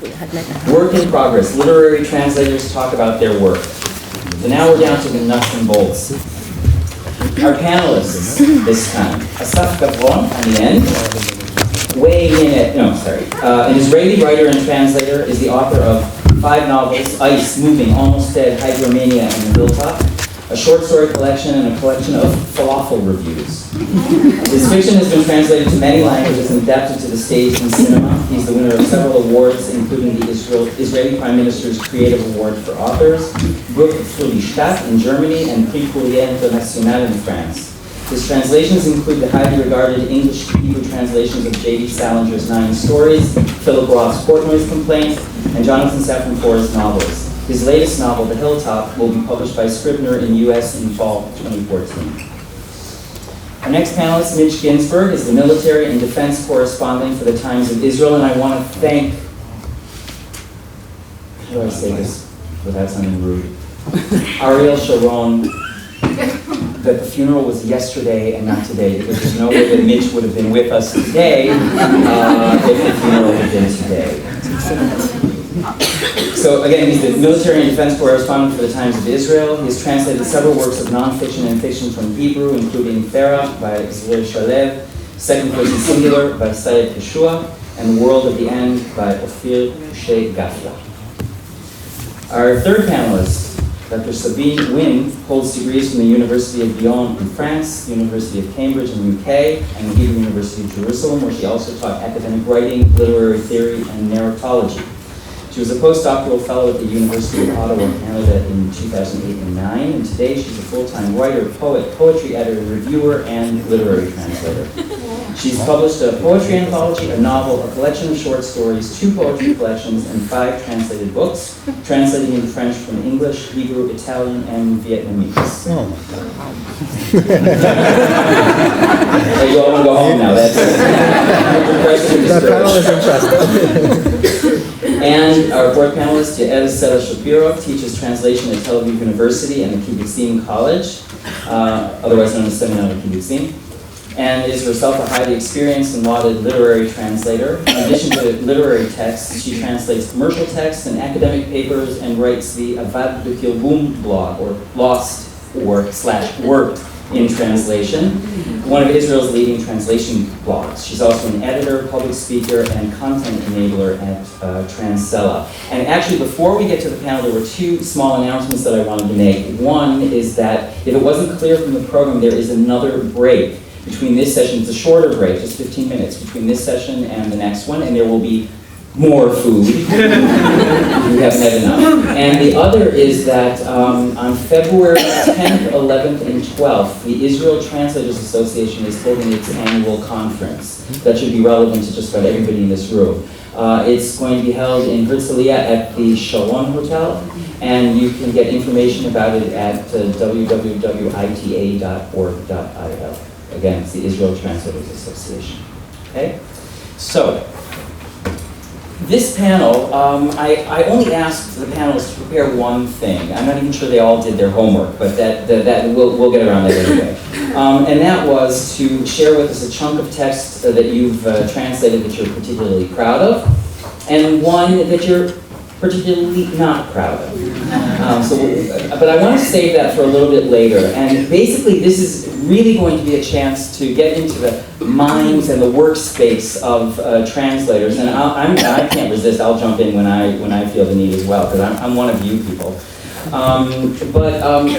Work in progress. Literary translators talk about their work. So now we're down to the nuts and bolts. Our panelists this time, Assaf Gavron on the end, weighing in at, an Israeli writer and translator, is the author of 5 novels, Ice, Moving, Almost Dead, Hydromania, and The Hilltop, a short story collection and a collection of falafel reviews. His fiction has been translated to many languages and adapted to the stage and cinema. He's the winner of several awards, including the Israeli Prime Minister's Creative Award for Authors, Book für die Stadt in Germany, and Prix Courrier International in France. His translations include the highly regarded English to Hebrew translations of J.D. Salinger's 9 Stories, Philip Roth's Portnoy's Complaint, and Jonathan Safran Foer's novels. His latest novel, The Hilltop, will be published by Scribner in the U.S. in fall 2014. Our next panelist, Mitch Ginsburg, is the military and defense correspondent for the Times of Israel, and I want to thank, how do I say this without sounding rude, Ariel Sharon, that the funeral was yesterday and not today, because there's no way that Mitch would have been with us today if the funeral had been today. So again, he's the military and defense correspondent for the Times of Israel. He has translated several works of nonfiction and fiction from Hebrew, including Farah by Zvir Shalev, Second Person Singular by Sayed Keshua, and The World of the End by Ophir Shea Gafla. Our third panelist, Dr. Sabine Huynh, holds degrees from the University of Lyon in France, the University of Cambridge in the UK, and the Hebrew University of Jerusalem, where she also taught academic writing, literary theory, and narratology. She was a postdoctoral fellow at the University of Ottawa, Canada in 2008 and 2009, and today she's a full-time writer, poet, poetry editor, reviewer, and literary translator. She's published a poetry anthology, a novel, a collection of short stories, 2 poetry collections, and 5 translated books, translating into French from English, Hebrew, Italian, and Vietnamese. Oh my God. You all want to go home now. That's that panel is interesting. And our fourth panelist, Yael Sela-Shapiro, teaches translation at Tel Aviv University and the Kibbutzim College, otherwise known as Seminar Kibbutzim, and is herself a highly experienced and lauded literary translator. In addition to literary texts, she translates commercial texts and academic papers and writes the Avad B'Tilgum blog, or Lost or / Worked in Translation, one of Israel's leading translation blogs. She's also an editor, public speaker, and content enabler at Translators. And actually, before we get to the panel, there were 2 small announcements that I wanted to make. One is that if it wasn't clear from the program, there is another break between this session. It's a shorter break, just 15 minutes, between this session and the next one, and there will be more food. We haven't had enough. And the other is that on February 10th, 11th, and 12th, the Israel Translators Association is holding its annual conference. That should be relevant to just about everybody in this room. It's going to be held in Herzliya at the Sharon Hotel, and you can get information about it at www.ita.org.il. Again, it's the Israel Translators Association. Okay? So, this panel, I only asked the panelists to prepare one thing. I'm not even sure they all did their homework, but that we'll get around that anyway. And that was to share with us a chunk of text that you've translated that you're particularly proud of, and one that you're particularly not proud of. But I want to save that for a little bit later. And basically, this is really going to be a chance to get into the minds and the workspace of translators. And I can't resist. I'll jump in when I feel the need as well, because I'm one of you people.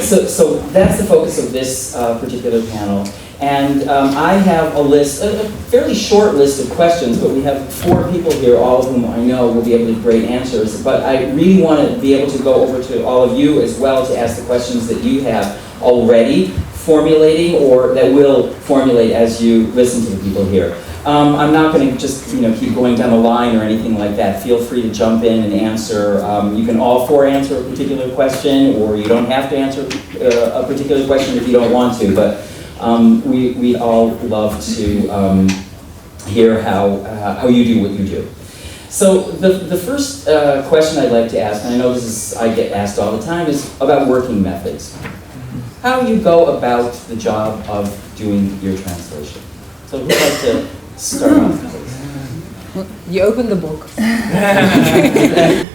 So that's the focus of this particular panel. And I have a list, a fairly short list of questions, but we have 4 people here, all of whom I know will be able to give great answers. But I really want to be able to go over to all of you as well to ask the questions that you have already formulating, or that will formulate as you listen to the people here. I'm not going to just keep going down the line or anything like that. Feel free to jump in and answer. You can all 4 answer a particular question, or you don't have to answer a particular question if you don't want to. But we all love to hear how you do what you do. So the first question I'd like to ask, and I know I get asked all the time, is about working methods. How you go about the job of doing your translation. So who'd like to start off, please? You open the book.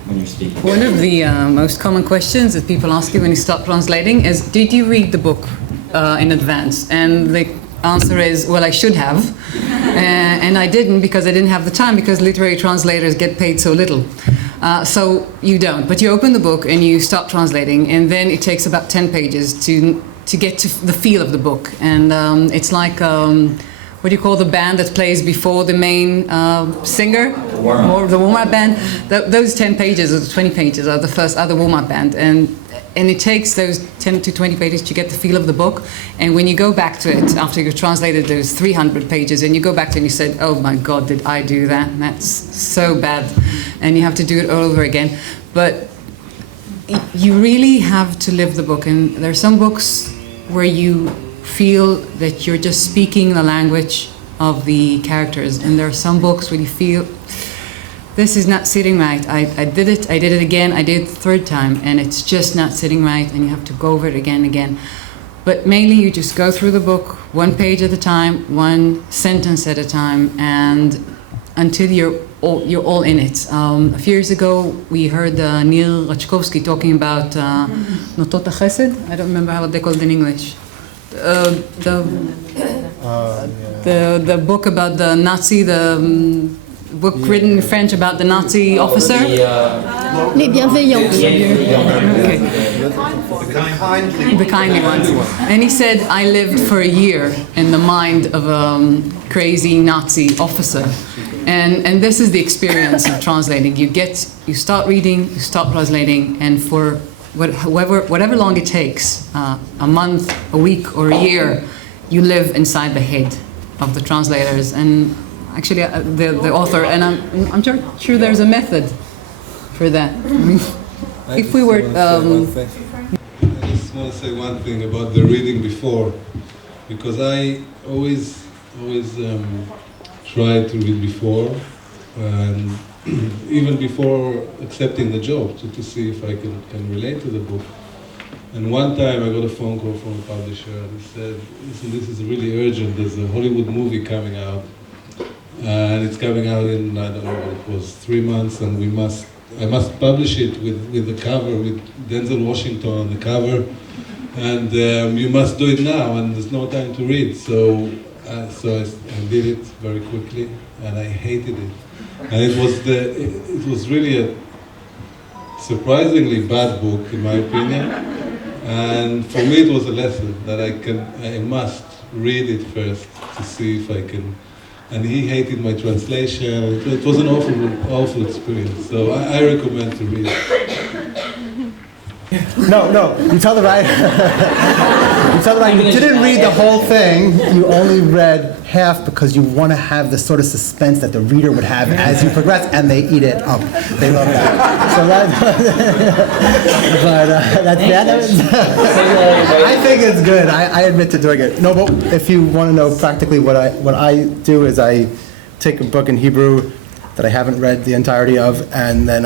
When you're speaking. One of the most common questions that people ask you when you start translating is, did you read the book in advance? And the answer is, well, I should have. And I didn't because I didn't have the time, because literary translators get paid so little. So you don't. But you open the book and you start translating, and then it takes about 10 pages to get to the feel of the book. And it's like, what do you call the band that plays before the main singer? The warm-up band. Those 10 pages or the 20 pages are the warm-up band. And it takes those 10 to 20 pages to get the feel of the book. And when you go back to it, after you've translated those 300 pages, and you go back to it and you said, oh my God, did I do that? That's so bad. And you have to do it all over again. But you really have to live the book. And there are some books where you feel that you're just speaking the language of the characters. And there are some books where you feel, this is not sitting right. I did it again, I did it the third time, and it's just not sitting right, and you have to go over it again and again. But mainly you just go through the book, one page at a time, one sentence at a time, and until you're all in it. A few years ago, we heard Neil Rachkovsky talking about Notot HaChesed. I don't remember how they called it in English. The book about the Nazi, book written in French about the Nazi officer. Les bienveillants. Okay. The kindly ones. And he said, I lived for a year in the mind of a crazy Nazi officer. And this is the experience of translating. You start reading, you start translating, and for whatever long it takes, a month, a week, or a year, you live inside the head of the translators. And actually, the author, and I'm sure there's a method for that. I mean, if we were... I just want to say one thing about the reading before, because I always try to read before, and even before accepting the job, to see if I can relate to the book. And one time I got a phone call from a publisher, and he said, listen, this is really urgent, there's a Hollywood movie coming out, and it's coming out in, I don't know what it was, 3 months, and I must publish it with the cover, with Denzel Washington on the cover, and you must do it now, and there's no time to read. So I did it very quickly, and I hated it. And it was really a surprisingly bad book, in my opinion. And for me, it was a lesson that I must read it first to see if I can. And he hated my translation. It was an awful experience. So I recommend to read it. No, you tell the writer. You didn't read the whole thing. You only read half because you want to have the sort of suspense that the reader would have as you progress, and they eat it up. They love that. So I think it's good. I admit to doing it. No, but if you want to know practically what I do is I take a book in Hebrew that I haven't read the entirety of, and then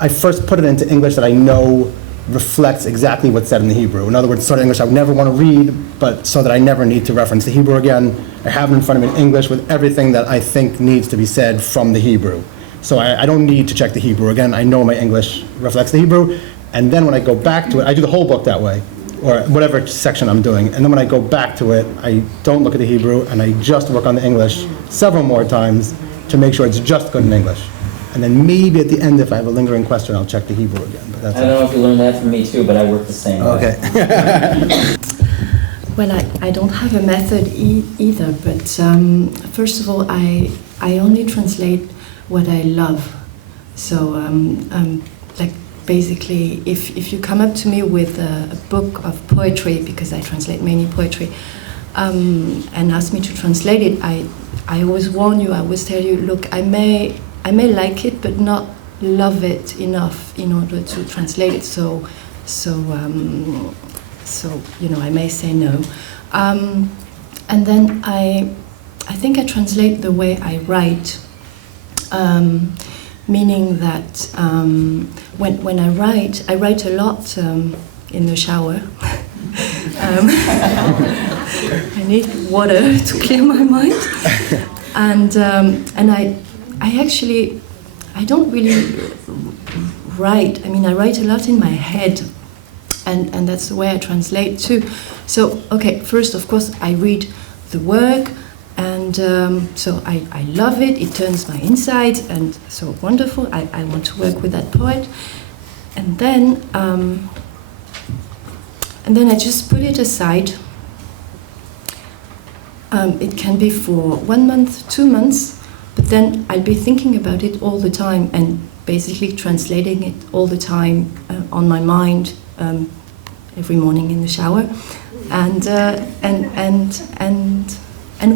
I first put it into English that I know reflects exactly what's said in the Hebrew. In other words, sort of English I would never want to read, but so that I never need to reference the Hebrew again. I have it in front of me in English with everything that I think needs to be said from the Hebrew. So I don't need to check the Hebrew again. I know my English reflects the Hebrew, and then when I go back to it, I do the whole book that way, or whatever section I'm doing. And then when I go back to it, I don't look at the Hebrew, and I just work on the English several more times to make sure it's just good in English. And then maybe at the end, if I have a lingering question, I'll check the Hebrew again. But that's I don't know if you learned that from me too, but I work the same way. Okay. Well, I don't have a method either, but first of all, I only translate what I love. So, like basically, if you come up to me with a book of poetry, because I translate mainly poetry, and ask me to translate it, I always warn you. I always tell you, look, I may like it, but not love it enough in order to translate it. So you know, I may say no. And then I think I translate the way I write, meaning that when I write a lot in the shower. I need water to clear my mind. and I actually, I don't really write. I mean, I write a lot in my head, and that's the way I translate too. So, okay, first, of course, I read the work, and so I love it. It turns my insides, and so wonderful. I want to work with that poet, and then I just put it aside. It can be for 1 month, 2 months, but then I'll be thinking about it all the time and basically translating it all the time on my mind every morning in the shower, and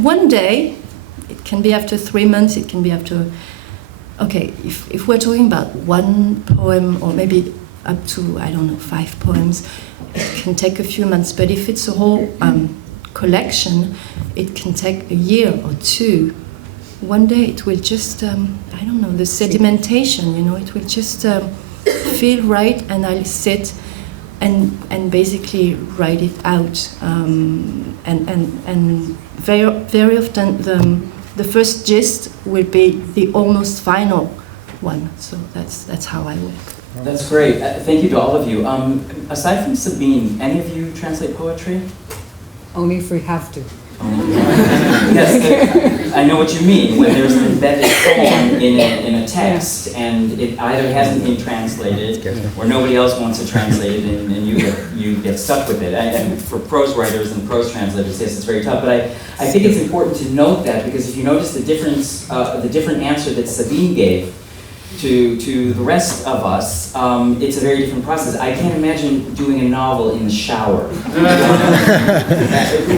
one day, it can be after 3 months, it can be after. Okay, if we're talking about one poem or maybe up to, I don't know, 5 poems, it can take a few months. But if it's a whole collection, it can take a year or 2. One day it will just, I don't know, the sedimentation, you know, it will just feel right, and I'll sit and basically write it out. And very often the first gist will be the almost final one. So that's how I work. That's great. Thank you to all of you. Aside from Sabine, any of you translate poetry? Only if we have to. Yes, I know what you mean. When there's an embedded poem in a text, and it either hasn't been translated, or nobody else wants to translate it, and you get stuck with it. And for prose writers and prose translators, yes, it's very tough. But I think it's important to note that, because if you notice the difference, the different answer that Sabine gave to the rest of us, it's a very different process. I can't imagine doing a novel in the shower.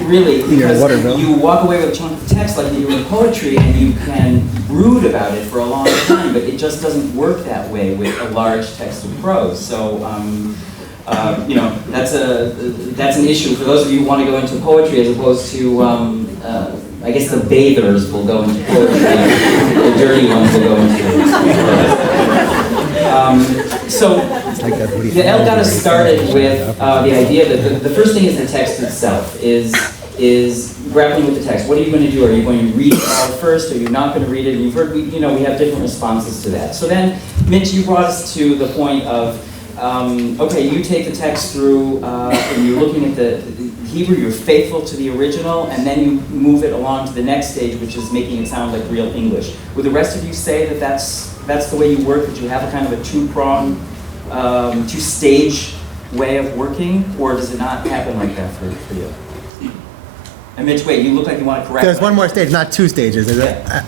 Really, because you walk away with a chunk of text like you do in poetry, and you can brood about it for a long time, but it just doesn't work that way with a large text of prose. So, you know, that's an issue for those of you who want to go into poetry, as opposed to I guess the bathers will go into poetry, the dirty ones will go into so Yael got us started with the idea that the first thing is the text itself, is grappling with the text. What are you going to do? Are you going to read it all first? Are you not going to read it? And you've heard, we have different responses to that. So then, Mitch, you brought us to the point of, okay, you take the text through, and you're looking at the Hebrew, you're faithful to the original, and then you move it along to the next stage, which is making it sound like real English. Would the rest of you say that that's the way you work, that you have a kind of a two-pronged, two-stage way of working, or does it not happen like that for you? And Mitch, wait, you look like you want to correct There's that. one more stage, not 2 stages. Yeah.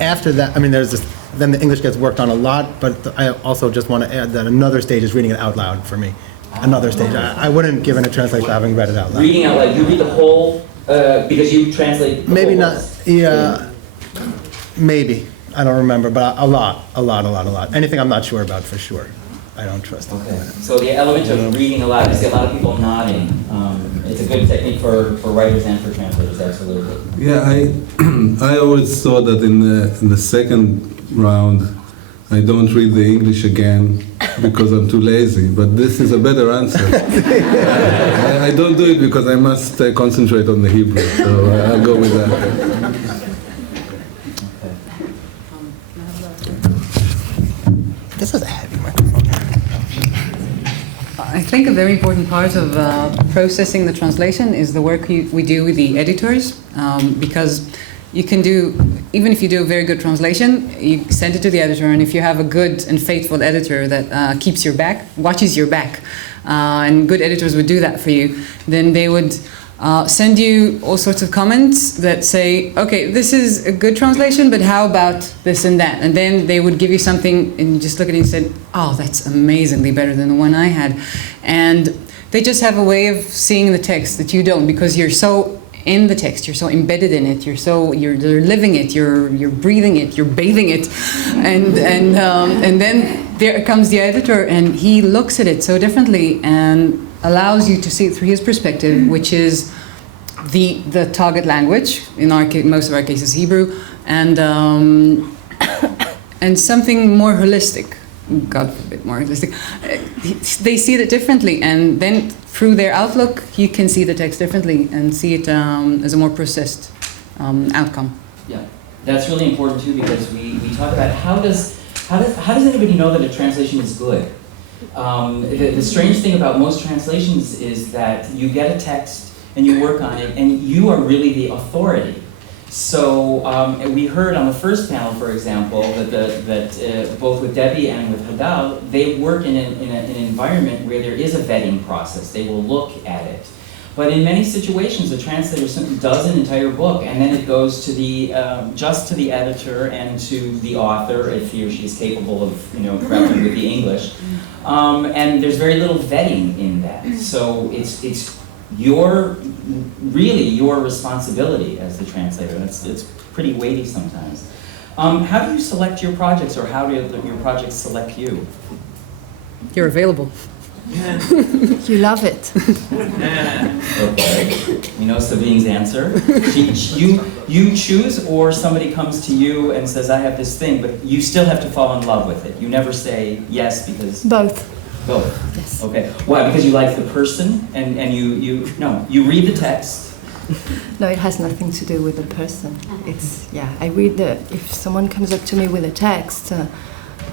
After that, I mean, then the English gets worked on a lot, but I also just want to add that another stage is reading it out loud for me. Another stage. I wouldn't give it a translation having read it out loud. Reading out loud, you read the whole, because you translate the Maybe whole not, list. yeah, maybe. I don't remember, but a lot. Anything I'm not sure about, for sure. I don't trust it. Okay, so the element of reading aloud, I see a lot of people nodding. It's a good technique for writers and for translators, absolutely. Yeah, I always thought that in the second round, I don't read the English again because I'm too lazy, but this is a better answer. I don't do it because I must concentrate on the Hebrew, so I'll go with that. This is a heavy microphone. I think a very important part of processing the translation is the work we do with the editors, because you can do, even if you do a very good translation, you send it to the editor, and if you have a good and faithful editor that keeps your back, watches your back, and good editors would do that for you, then they would send you all sorts of comments that say, okay, this is a good translation, but how about this and that? And then they would give you something, and you just look at it and said, oh, that's amazingly better than the one I had. And they just have a way of seeing the text that you don't, because you're so in the text, you're so embedded in it, you're living it, you're breathing it, you're bathing it, and then there comes the editor, and he looks at it so differently and allows you to see it through his perspective, which is the target language, in our case, most of our cases Hebrew, and something more holistic. God forbid, more holistic. They see it differently, and then through their outlook, you can see the text differently and see it as a more processed outcome. Yeah. That's really important too, because we talk about how does anybody know that a translation is good? The strange thing about most translations is that you get a text and you work on it, and you are really the authority. So we heard on the first panel, for example, that both with Debbie and with Hadal, they work in an environment where there is a vetting process. They will look at it. But in many situations, the translator simply does an entire book, and then it goes to just to the editor and to the author, if he or she is capable of, grappling with the English. And there's very little vetting in that. So it's really your responsibility as the translator. It's pretty weighty sometimes. How do you select your projects, or how do your projects select you? You're available. You love it. Okay. You know Sabine's answer. You choose, or somebody comes to you and says, I have this thing, but you still have to fall in love with it. You never say yes because... Both. Both? Yes. Okay. Why? Because you like the person and you read the text. No, it has nothing to do with the person. It's, I read if someone comes up to me with a text,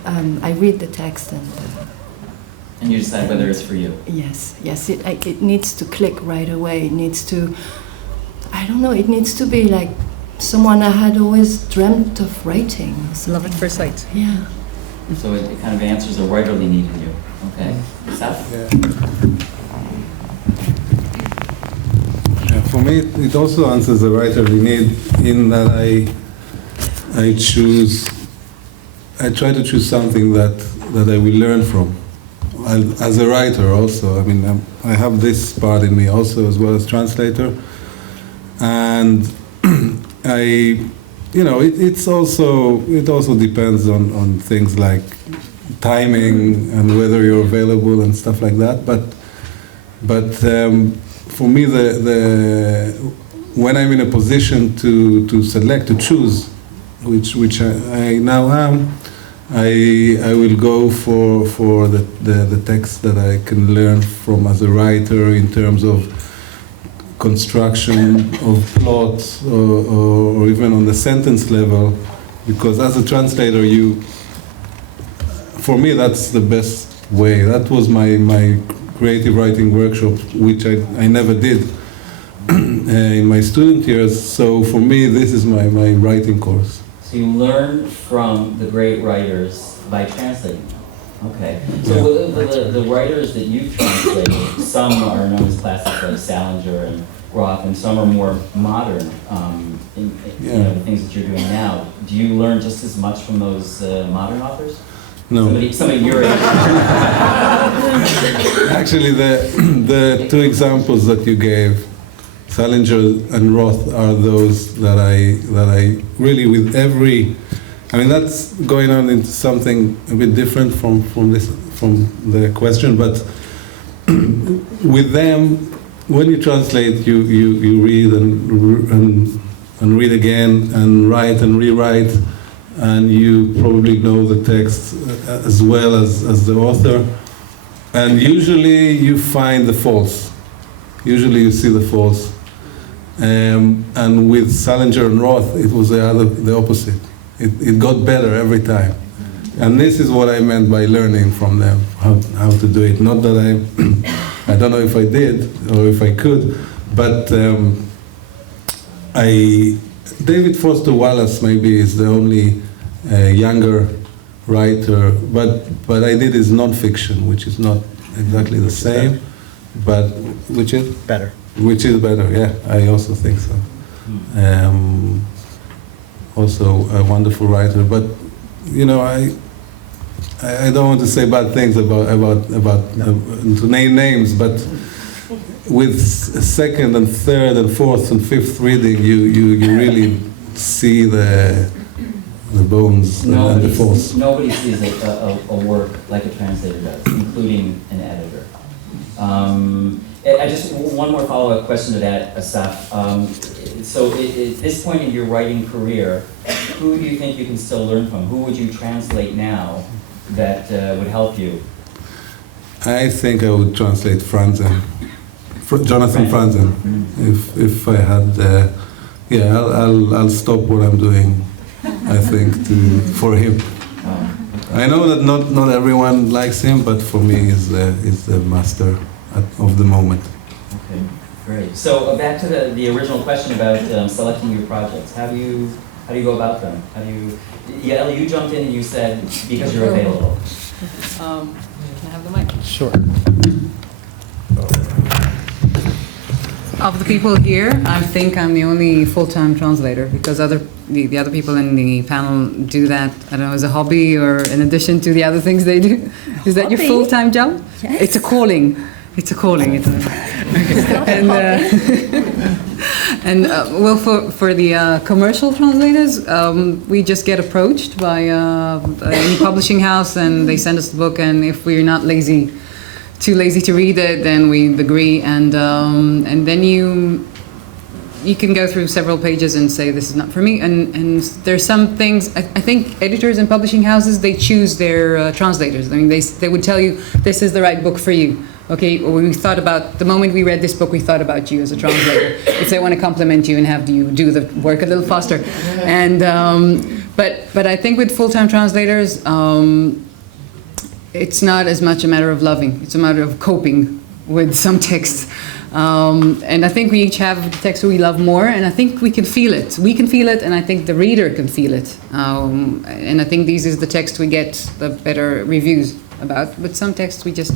I read the text and you decide whether it's for you. Yes, it needs to click right away. It needs to, it needs to be like someone I had always dreamt of writing. Love at first sight. Yeah. So it kind of answers a writerly need in you. Okay. Assaf? Yeah, for me, it also answers the writerly need in that I try to choose something that I will learn from. As a writer also, I have this part in me also as well as translator, and it also depends on things like timing and whether you're available and stuff like that. But for me, when I'm in a position to select, to choose, which I now am, I will go for the text that I can learn from as a writer in terms of construction of plots or even on the sentence level, because as a translator, for me, that's the best way. That was my creative writing workshop, which I never did in my student years. So for me, this is my writing course. So you learn from the great writers by translating them. Okay. So the writers that you've translated, some are known as classics like Salinger and Roth, and some are more modern, the things that you're doing now. Do you learn just as much from those modern authors? No. Somebody your age. Actually, the two examples that you gave, Salinger and Roth, are those that I really, with every, that's going on into something a bit different from the question, but with them, when you translate, you read and read again and write and rewrite, and you probably know the text as well as the author, and usually you find the faults. Usually you see the faults. And with Salinger and Roth, it was the opposite. It got better every time. And this is what I meant by learning from them, how to do it. Not that I don't know if I did or if I could, but David Foster Wallace maybe is the only younger writer, but I did his nonfiction, which is not exactly the same, but which is better. Which is better, yeah. I also think so. Also a wonderful writer, but I don't want to say bad things about to name names, but with second and third and fourth and fifth reading, you really see the bones and the faults. Nobody sees a work like a translator does, including an editor. I just one more follow-up question to that, Assaf. So at this point in your writing career, who do you think you can still learn from? Who would you translate now that would help you? I think I would translate Franzen, Jonathan Franzen. If I had, I'll stop what I'm doing I think, for him. I know that not everyone likes him, but for me, he's the master of the moment. Okay, great. So back to the original question about selecting your projects. How do you go about them? Yael, you jumped in and you said because you're available. Can I have the mic? Sure. Of the people here, I think I'm the only full-time translator because the other people in the panel do that, I don't know, as a hobby or in addition to the other things they do. Is that your full-time job? Yes. It's a calling. It's a calling. Well, for the commercial translators, we just get approached by any publishing house and they send us the book, and if we're not too lazy to read it, then we agree, and then you can go through several pages and say this is not for me, and there's some things, I think editors and publishing houses, they choose their translators. I mean, they would tell you this is the right book for you. Okay, we thought about, the moment we read this book, we thought about you as a translator. If they want to compliment you and have you do the work a little faster. And but I think with full-time translators, it's not as much a matter of loving, it's a matter of coping with some texts. And I think we each have the text we love more, and I think we can feel it. We can feel it, and I think the reader can feel it. And I think these is the text we get the better reviews about. But some texts we just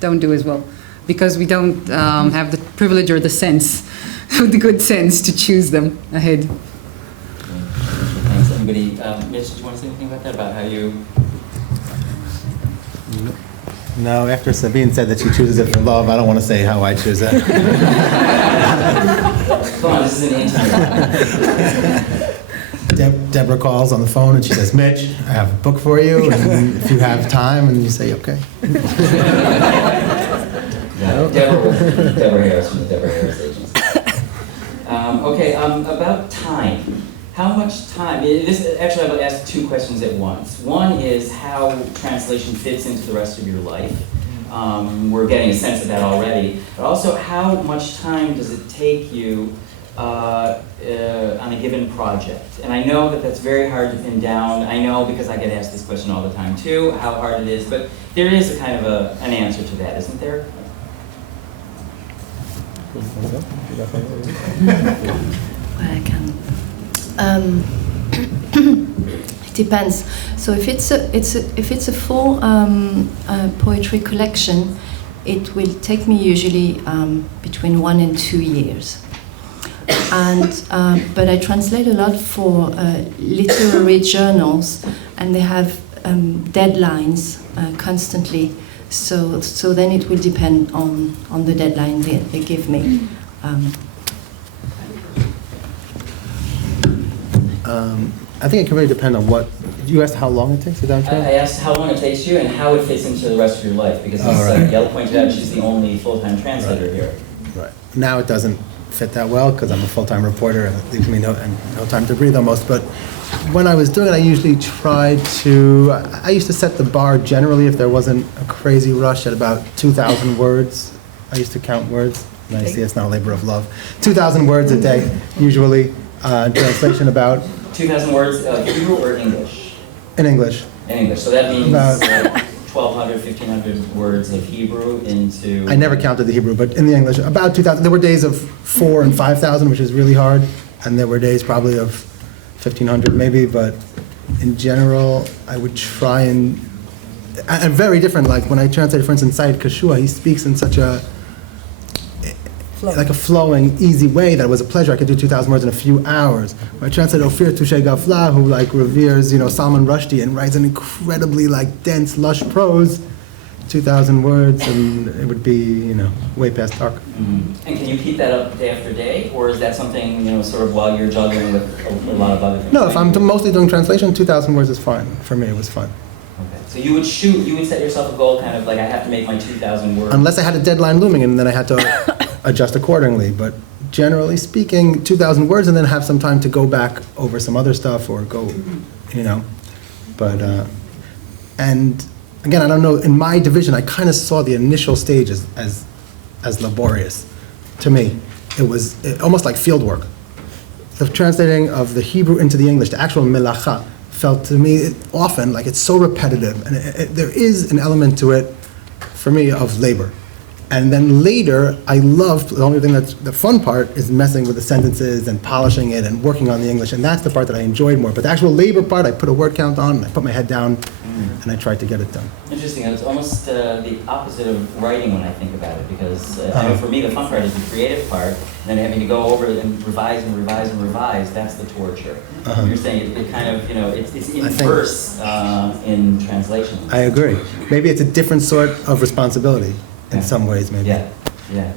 don't do as well, because we don't have the privilege or the sense, the good sense to choose them ahead. Thanks, everybody. Mitch, did you want to say anything about that, about how you... No, after Sabine said that she chooses it for love, I don't want to say how I choose it. Come on, this is an intimate. Deborah calls on the phone and she says, Mitch, I have a book for you, and if you have time, and you say, okay. Deborah Harris from the Deborah Harris Agency. Okay, about time. How much time? Actually, I will ask two questions at once. One is how translation fits into the rest of your life. We're getting a sense of that already. But also, how much time does it take you on a given project? And I know that that's very hard to pin down. I know because I get asked this question all the time too, how hard it is. But there is a kind of an answer to that, isn't there? I can. It depends. So if it's a full poetry collection, it will take me usually between 1 and 2 years. And but I translate a lot for literary journals, and they have deadlines constantly. So then it will depend on the deadline they give me. I think it can really depend on what, you asked how long it takes, is that what you're I asked how long it takes you and how it fits into the rest of your life, because as Yael pointed out, she's the only full-time translator here. Right. Now it doesn't fit that well because I'm a full-time reporter and it leaves me no time to breathe almost. But when I was doing it, I usually tried to, I used to set the bar generally if there wasn't a crazy rush at about 2,000 words. I used to count words. And I see it's not a labor of love. 2,000 words a day, usually. Translation about 2,000 words Hebrew or English? in English. In English. So that means 1,200, 1,500 words of Hebrew into... I never counted the Hebrew, but in the English, about 2,000. There were days of 4,000 and 5,000, which is really hard, and there were days probably of 1,500 maybe, but in general, I would try and very different, like when I translated, for instance, Said Kashua, he speaks in such a like a flowing, easy way that it was a pleasure. I could do 2,000 words in a few hours. When I translated Ophir Touché Gafla, who like reveres, Salman Rushdie and writes an incredibly like dense, lush prose, 2,000 words, and it would be, way past dark. Mm-hmm. And can you keep that up day after day, or is that something, sort of while you're juggling with a lot of other things? No, if I'm mostly doing translation, 2,000 words is fine. For me, it was fun. Okay. So you would set yourself a goal, kind of like I have to make my 2,000 words. Unless I had a deadline looming, and then I had to adjust accordingly. But generally speaking, 2,000 words, and then have some time to go back over some other stuff or go, But and again, I don't know. In my division, I kind of saw the initial stage as laborious. To me, it was almost like field work. the translating of the Hebrew into the English, the actual melacha, felt to me often like it's so repetitive, and there is an element to it, for me, of labor. And then later, I loved, the only thing that's the fun part is messing with the sentences and polishing it and working on the English, and that's the part that I enjoyed more. But the actual labor part, I put a word count on, and I put my head down, and I tried to get it done. Interesting. It's almost the opposite of writing when I think about it, because I know for me the fun part is the creative part, and then having to go over it and revise and revise and revise, that's the torture. You're saying it kind of, it's inverse in translation. I agree. Maybe it's a different sort of responsibility in some ways, maybe. Yeah.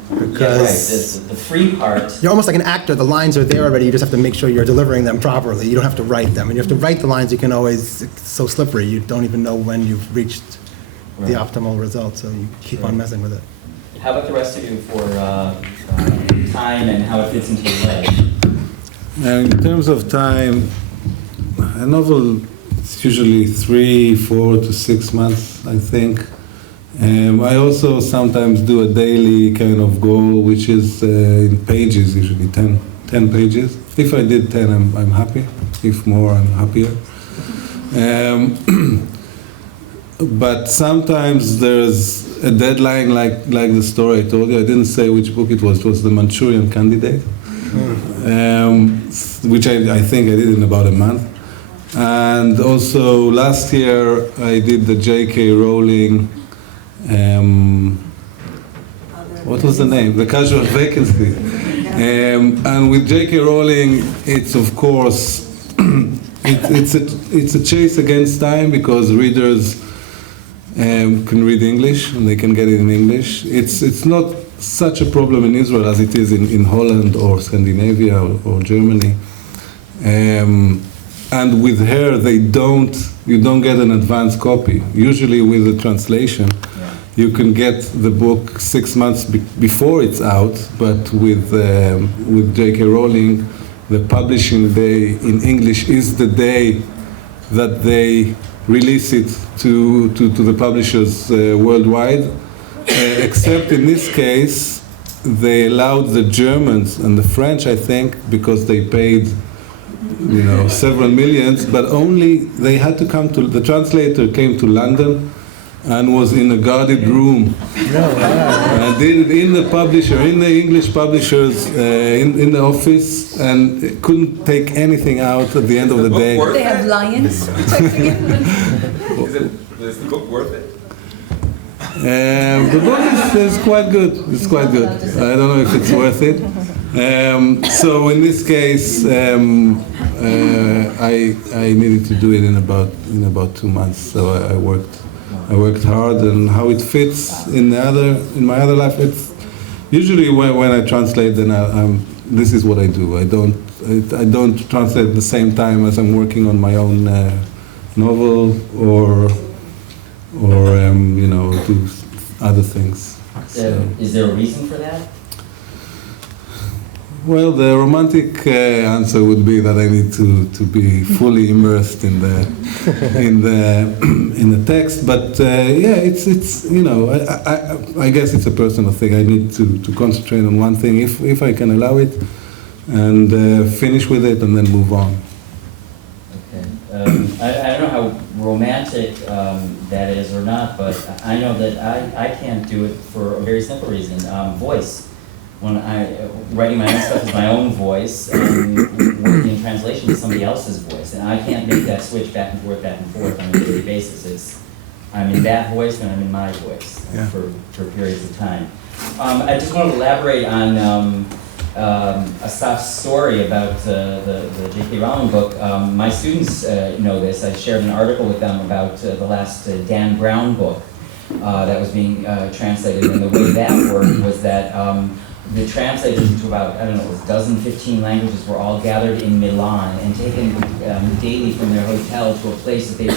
Because right. The free part. You're almost like an actor. The lines are there already. You just have to make sure you're delivering them properly. You don't have to write them. And you have to write the lines. You can always, it's so slippery. You don't even know when you've reached the optimal result. So you keep on messing with it. How about the rest of you for time and how it fits into your life? In terms of time, a novel is usually 3, 4 to 6 months, I think. I also sometimes do a daily kind of goal, which is in pages, usually 10 pages. If I did 10, I'm happy. If more, I'm happier. But sometimes there's a deadline, like the story I told you. I didn't say which book it was. It was The Manchurian Candidate, which I think I did in about a month. And also last year I did the J.K. Rowling. What was the name? The Casual Vacancy. And with J.K. Rowling, it's of course it's a chase against time, because readers can read English and they can get it in English. It's not such a problem in Israel as it is in Holland or Scandinavia or Germany. And with her, you don't get an advance copy. Usually with a translation, you can get the book 6 months before it's out, but with J.K. Rowling, the publishing day in English is the day that they release it to the publishers worldwide. Except in this case, they allowed the Germans and the French, I think, because they paid several millions, but only they had to come to, the translator came to London and was in a guarded room. And did it in the publisher, in the English publishers, in the office, and couldn't take anything out at the end of the day. They have lions protecting it. Is the book worth it? The book is quite good. It's quite good. I don't know if it's worth it. So in this case, I needed to do it in about 2 months. So I worked hard, and how it fits in my other life. It's usually when I translate, then this is what I do. I don't translate at the same time as I'm working on my own novel or do other things. Is there a reason for that? Well, the romantic answer would be that I need to be fully immersed in the text. But it's I guess it's a personal thing. I need to concentrate on one thing if I can allow it, and finish with it and then move on. Okay. I don't know how romantic that is or not, but I know that I can't do it for a very simple reason: voice. When writing my own stuff is my own voice, and working in translation is somebody else's voice, and I can't make that switch back and forth on a daily basis. I'm in that voice and I'm in my voice for periods of time. I just want to elaborate on Assaf's story about the J.K. Rowling book. My students know this. I shared an article with them about the last Dan Brown book that was being translated, and the way that worked was that the translators into about, I don't know, it was a dozen, 15 languages were all gathered in Milan and taken daily from their hotel to a place that they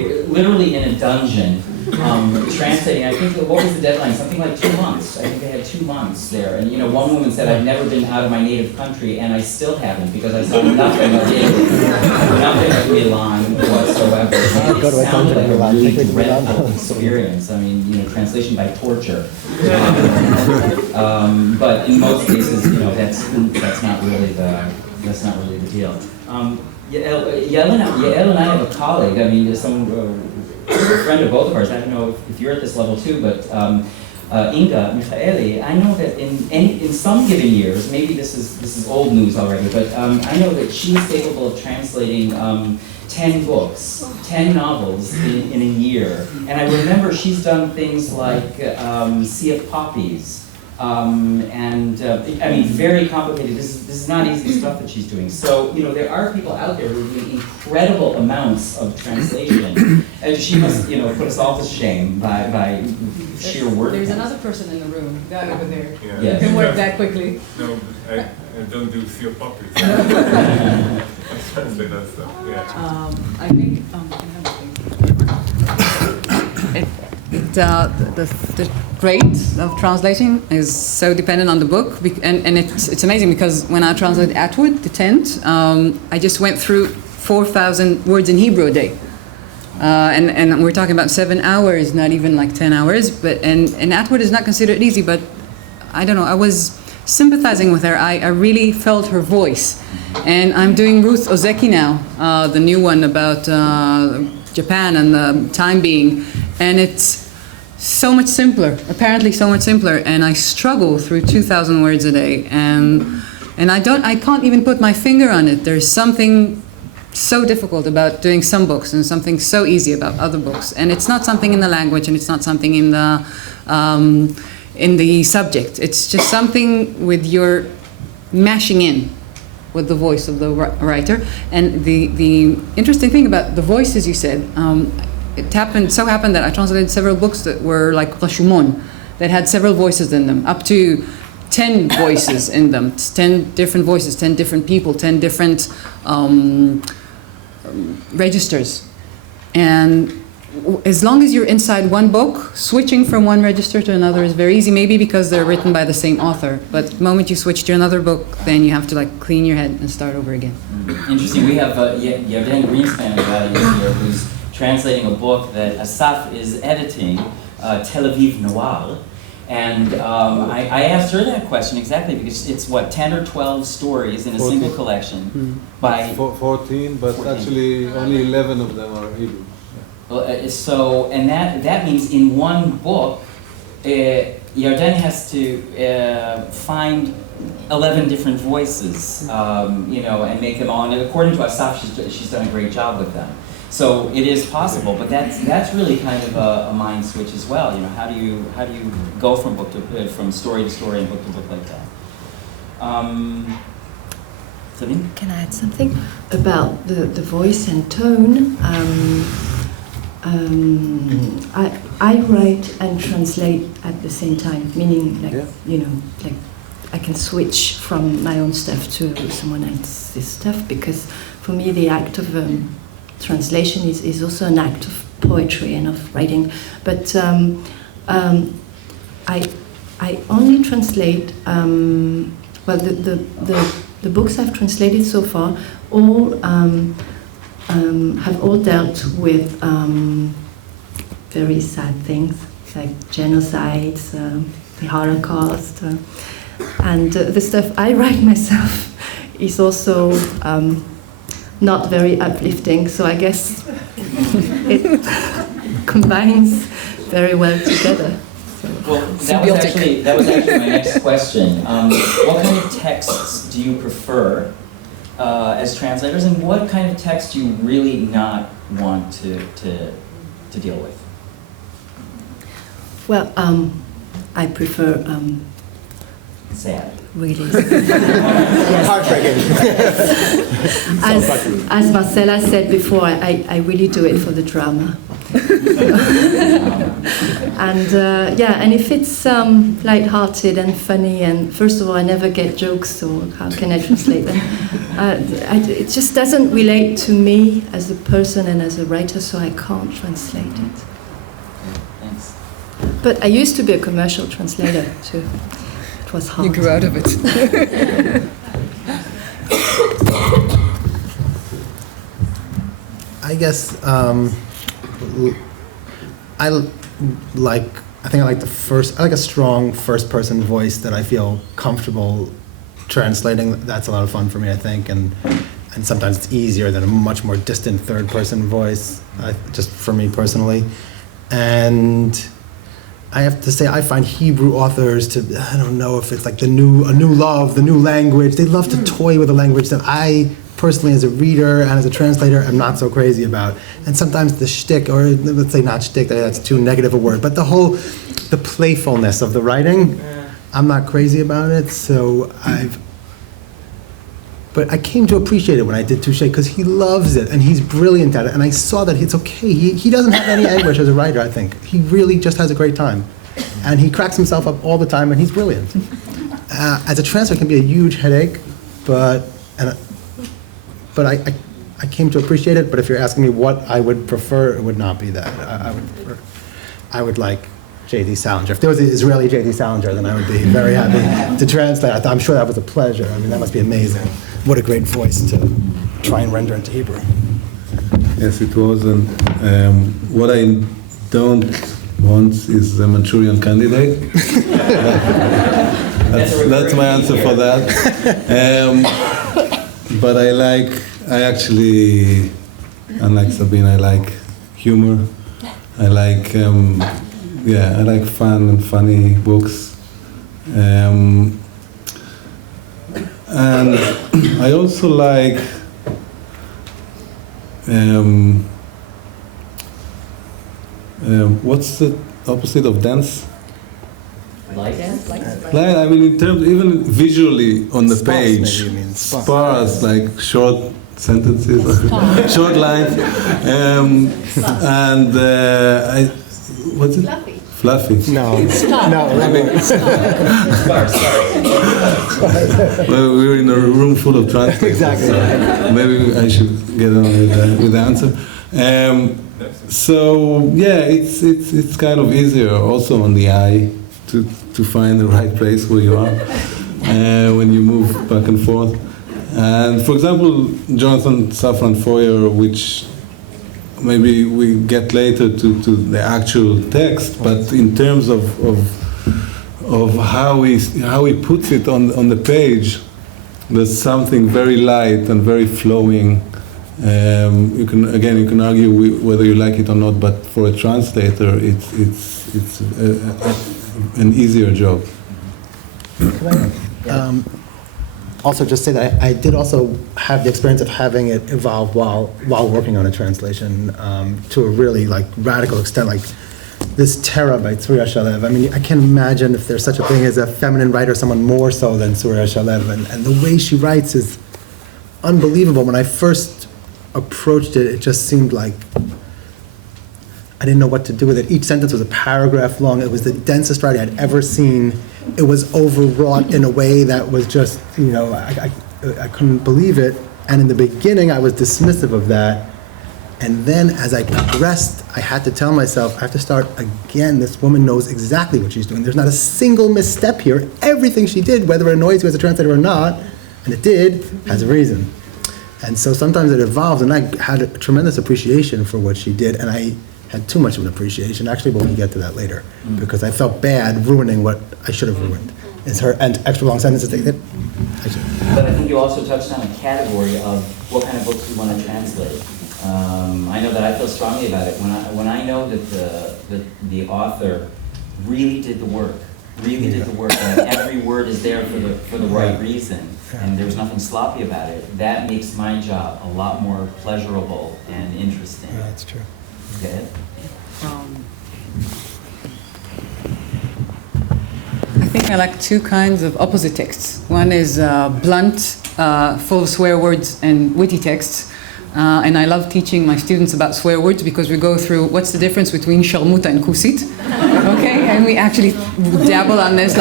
were literally in a dungeon translating. I think, what was the deadline? Something like 2 months. I think they had 2 months there. And one woman said, I've never been out of my native country, and I still haven't, because I saw nothing of Italy, nothing of Milan whatsoever. It sounded like a really dreadful experience. I mean, translation by torture. But in most cases, that's not really that's not really the deal. Yael and I have a colleague. I mean, there's a friend of both of ours. I don't know if you're at this level too, but Inga Michaeli, I know that in some given years, maybe this is old news already, but I know that she's capable of translating 10 books, 10 novels in a year. And I remember she's done things like Sea of Poppies, and I mean, very complicated. This is not easy stuff that she's doing. So, you know, there are people out there who are doing incredible amounts of translation. And she must, you know, put us all to shame by sheer work. There's another person in the room, the guy over there. Yeah. Yes. You can work that quickly. No, I don't do Sea of Poppies. I translate that stuff, yeah. I think the rate of translating is so dependent on the book, and it's amazing because when I translate Atwood, the tent, I just went through 4,000 words in Hebrew a day. And we're talking about 7 hours, not even like 10 hours. But and Atwood is not considered easy, but I don't know. I was sympathizing with her. I really felt her voice. And I'm doing Ruth Ozeki now, the new one about Japan and the time being, and it's so much simpler. Apparently, so much simpler. And I struggle through 2,000 words a day, and I can't even put my finger on it. There's something so difficult about doing some books and something so easy about other books, and it's not something in the language and it's not something in the subject. It's just something with your mashing in with the voice of the writer. And the interesting thing about the voices, you said, it happened that I translated several books that were like Rashomon, that had several voices in them, up to 10 voices in them, 10 different voices, 10 different people, 10 different registers. And as long as you're inside one book, switching from one register to another is very easy, maybe because they're written by the same author. But the moment you switch to another book, then you have to like clean your head and start over again. Interesting. We have Yarden Greenspan here, who's translating a book that Assaf is editing, Tel Aviv Noir. And I asked her that question exactly because it's what, 10 or 12 stories in a 14. single collection by 14, but 14. actually only 11 of them are Hebrew. Well, and that means in one book, Yarden has to find 11 different voices, you know, and make them all. And according to Assaf, she's done a great job with them. So it is possible, but that's really kind of a mind switch as well. You know, how do you go from story to story and book to book like that? Sabine? Can I add something about the voice and tone? I write and translate at the same time, meaning like, you know, like I can switch from my own stuff to someone else's stuff, because for me the act of translation is also an act of poetry and of writing. But I only translate, well, the books I've translated so far all have all dealt with very sad things, like genocides, the Holocaust, and the stuff I write myself is also not very uplifting, so I guess it combines very well together. So. Well, that was actually my next question. What kind of texts do you prefer as translators, and what kind of text do you really not want to deal with? Well, I prefer sad. Really. Heartbreaking. As Marcella said before, I really do it for the drama. And yeah, and if it's light-hearted and funny, and first of all, I never get jokes, so how can I translate them? It just doesn't relate to me as a person and as a writer, so I can't translate it. Thanks. But I used to be a commercial translator too. It was hard. You grew out of it. I guess I like a strong first-person voice that I feel comfortable translating, that's a lot of fun for me, I think, and sometimes it's easier than a much more distant third-person voice, just for me personally. And I have to say, I find Hebrew authors to, I don't know if it's like a new love, the new language. They love to toy with a language that I personally, as a reader and as a translator, am not so crazy about. And sometimes the shtick, or let's say not shtick, that's too negative a word, but the playfulness of the writing, I'm not crazy about it. So but I came to appreciate it when I did Touché, because he loves it and he's brilliant at it. And I saw that it's okay. He doesn't have any anguish as a writer, I think. He really just has a great time. And he cracks himself up all the time, and he's brilliant. As a translator, it can be a huge headache, but I came to appreciate it. But if you're asking me what I would prefer, it would not be that. I would like J.D. Salinger. If there was an Israeli J.D. Salinger, then I would be very happy to translate. I'm sure that was a pleasure. I mean, that must be amazing. What a great voice to try and render into Hebrew. Yes, it was. And what I don't want is a Manchurian candidate. That's my answer for that. But I actually, unlike Sabine, I like humor. I like, I like fun and funny books. And I also like what's the opposite of dense? Light? I mean, in terms, even visually on the Sparse, page, maybe you mean. sparse, like short sentences, short lines, and what's it? Fluffy. No. Well, we were in a room full of translators. Exactly. So maybe I should get on with the answer. So yeah, it's kind of easier also on the eye to find the right place where you are when you move back and forth. And for example, Jonathan Safran Foer, which maybe we get later to the actual text, but in terms of how he puts it on the page, there's something very light and very flowing. You can argue whether you like it or not, but for a translator, it's an easier job. Also, just say that I did also have the experience of having it evolve while working on a translation to a really radical extent, like this Terra by Surya Shalev. I mean, I can't imagine if there's such a thing as a feminine writer, someone more so than Surya Shalev, and the way she writes is unbelievable. When I first approached it, it just seemed like I didn't know what to do with it. Each sentence was a paragraph long. It was the densest writing I'd ever seen. It was overwrought in a way that was just, I couldn't believe it. And in the beginning, I was dismissive of that. And then as I progressed, I had to tell myself, I have to start again. This woman knows exactly what she's doing. There's not a single misstep here. Everything she did, whether it annoys you as a translator or not, and it did, has a reason. And so sometimes it evolves, and I had a tremendous appreciation for what she did, and I had too much of an appreciation. Actually, but we can get to that later, because I felt bad ruining what I should have ruined. It's her and extra long sentences. But I think you also touched on a category of what kind of books you want to translate. I know that I feel strongly about it when I know that the author really did the work, and every word is there for the right reason, and there's nothing sloppy about it. That makes my job a lot more pleasurable and interesting. Yeah, that's true. Go ahead. I think I like two kinds of opposite texts. One is blunt, full of swear words and witty texts. And I love teaching my students about swear words because we go through what's the difference between sharmuta and kusit. Okay, and we actually dabble on this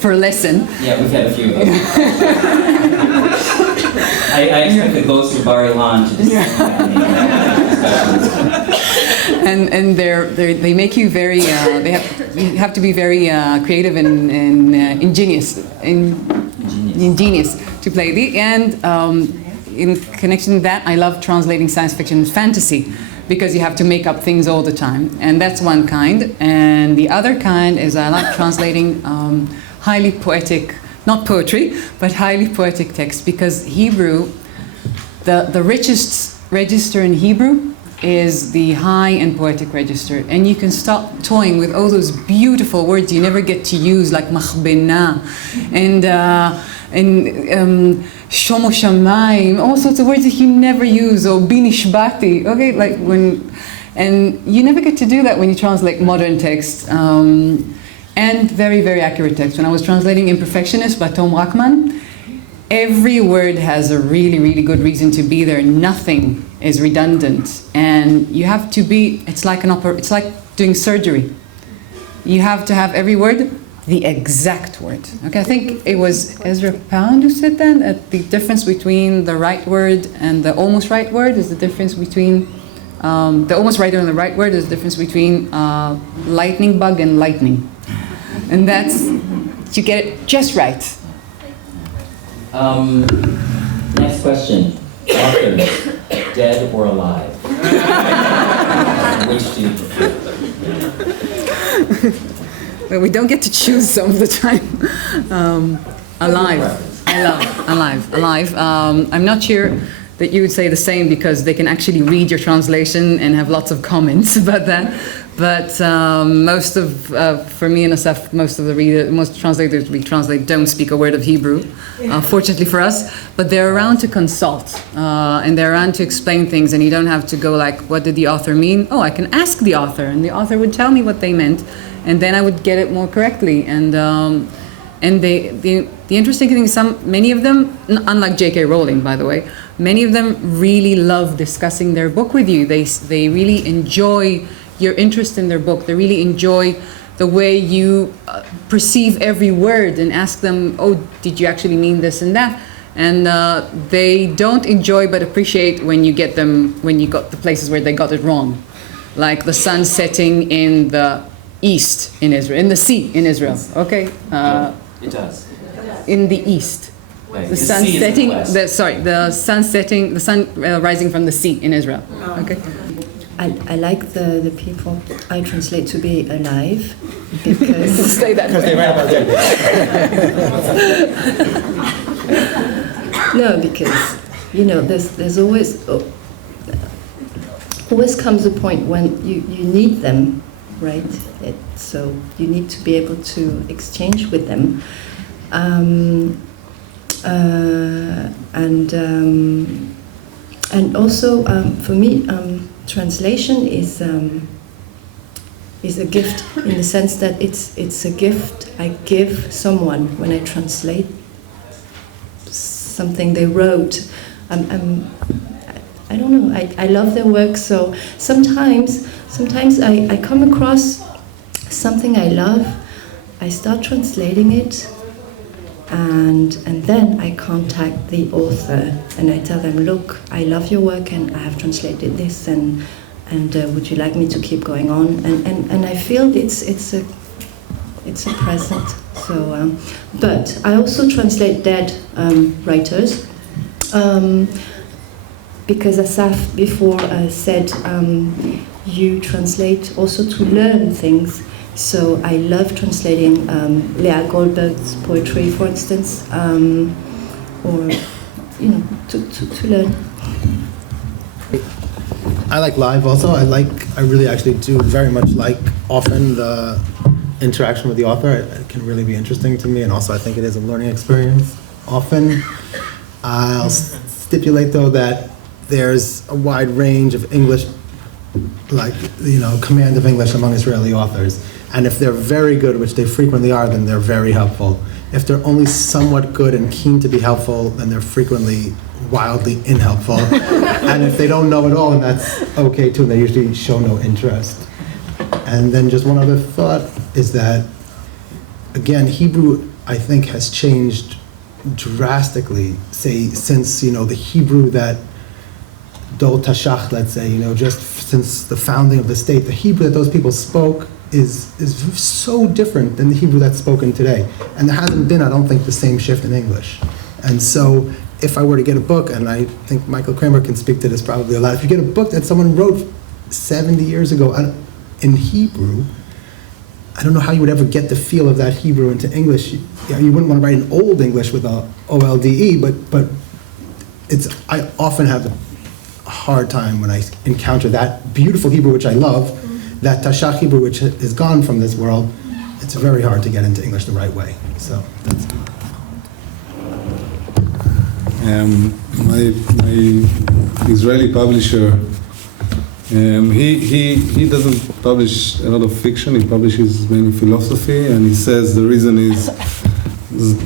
for a lesson. Yeah, we've had a few of those. I expected those from Bar-Ilan to And they make you very. You have to be very creative and ingenious to play the and. In connection to that, I love translating science fiction and fantasy because you have to make up things all the time. And that's one kind. And the other kind is I like translating highly poetic not poetry, but highly poetic texts, because Hebrew, the richest register in Hebrew is the high and poetic register, and you can start toying with all those beautiful words you never get to use, like machbena and shomo shamayim, all sorts of words that you never use, or binishbati, okay, like and you never get to do that when you translate modern text, and very, very accurate text. When I was translating Imperfectionist by Tom Rachman, every word has a really, really good reason to be there. Nothing is redundant, and you have to be. It's like it's like doing surgery. You have to have every word the exact word. Okay, I think it was Ezra Pound who said that the difference between the right word and the almost right word is the difference between the almost right and the right word is the difference between lightning bug and lightning, and that's you get it just right. Next question. Authors, dead or alive? Which do you prefer? Well, we don't get to choose some of the time. Alive. Alive. I'm not sure that you would say the same, because they can actually read your translation and have lots of comments about that. But for me and Assaf, most translators we translate don't speak a word of Hebrew, fortunately for us. But they're around to consult, and they're around to explain things, and you don't have to go like, what did the author mean? Oh, I can ask the author, and the author would tell me what they meant, and then I would get it more correctly. And the interesting thing is many of them, unlike J.K. Rowling, by the way, many of them really love discussing their book with you. They really enjoy your interest in their book. They really enjoy the way you perceive every word, and ask them, oh, did you actually mean this and that? And they don't enjoy but appreciate when you got the places where they got it wrong. Like the sun setting in the east in Israel, in the sea in Israel, okay? It does. In the east. Right. The sun setting, the sun rising from the sea in Israel, okay? I like the people I translate to be alive, because Stay that way. They write about dead. no, because there's always comes a point when you need them, right? So you need to be able to exchange with them, and also for me. Translation is a gift, in the sense that it's a gift I give someone when I translate something they wrote. I don't know. I love their work, so sometimes I come across something I love, I start translating it, and then I contact the author and I tell them, look, I love your work and I have translated this, and would you like me to keep going on? And I feel it's a present. So, but I also translate dead writers, because Assaf before said you translate also to learn things. So I love translating Leah Goldberg's poetry, for instance, or to learn. I like live also. I really actually do very much like often the interaction with the author. It can really be interesting to me, and also I think it is a learning experience often. I'll stipulate though that there's a wide range of English, command of English among Israeli authors. And if they're very good, which they frequently are, then they're very helpful. If they're only somewhat good and keen to be helpful, then they're frequently wildly unhelpful. And if they don't know at all, then that's okay too. They usually show no interest. And then just one other thought is that, again, Hebrew, I think, has changed drastically, say, since, the Hebrew that Dol Tashach, let's say, just since the founding of the state, the Hebrew that those people spoke is so different than the Hebrew that's spoken today. And there hasn't been, I don't think, the same shift in English. And so if I were to get a book, and I think Michael Kramer can speak to this probably a lot, if you get a book that someone wrote 70 years ago in Hebrew, I don't know how you would ever get the feel of that Hebrew into English. You wouldn't want to write in Old English with a O-L-D-E, but I often have a hard time when I encounter that beautiful Hebrew, which I love, that Tashach Hebrew, which is gone from this world. It's very hard to get into English the right way. So that's my Israeli publisher, he doesn't publish a lot of fiction. He publishes mainly philosophy, and he says the reason is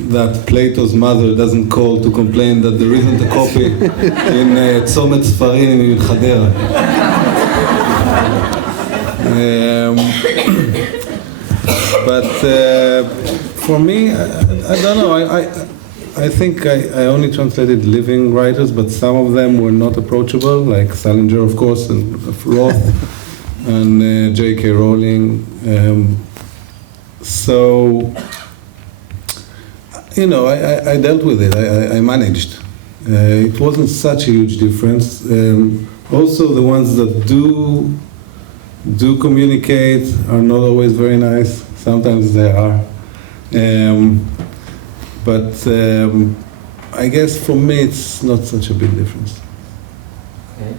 that Plato's mother doesn't call to complain that there isn't a copy in Tzomet Sfarim in Hadera. But for me, I don't know. I think I only translated living writers, but some of them were not approachable, like Salinger, of course, and Roth, and J.K. Rowling. So, you know, I dealt with it. I managed. It wasn't such a huge difference. Also, the ones that do communicate are not always very nice. Sometimes they are. But I guess for me it's not such a big difference. Okay.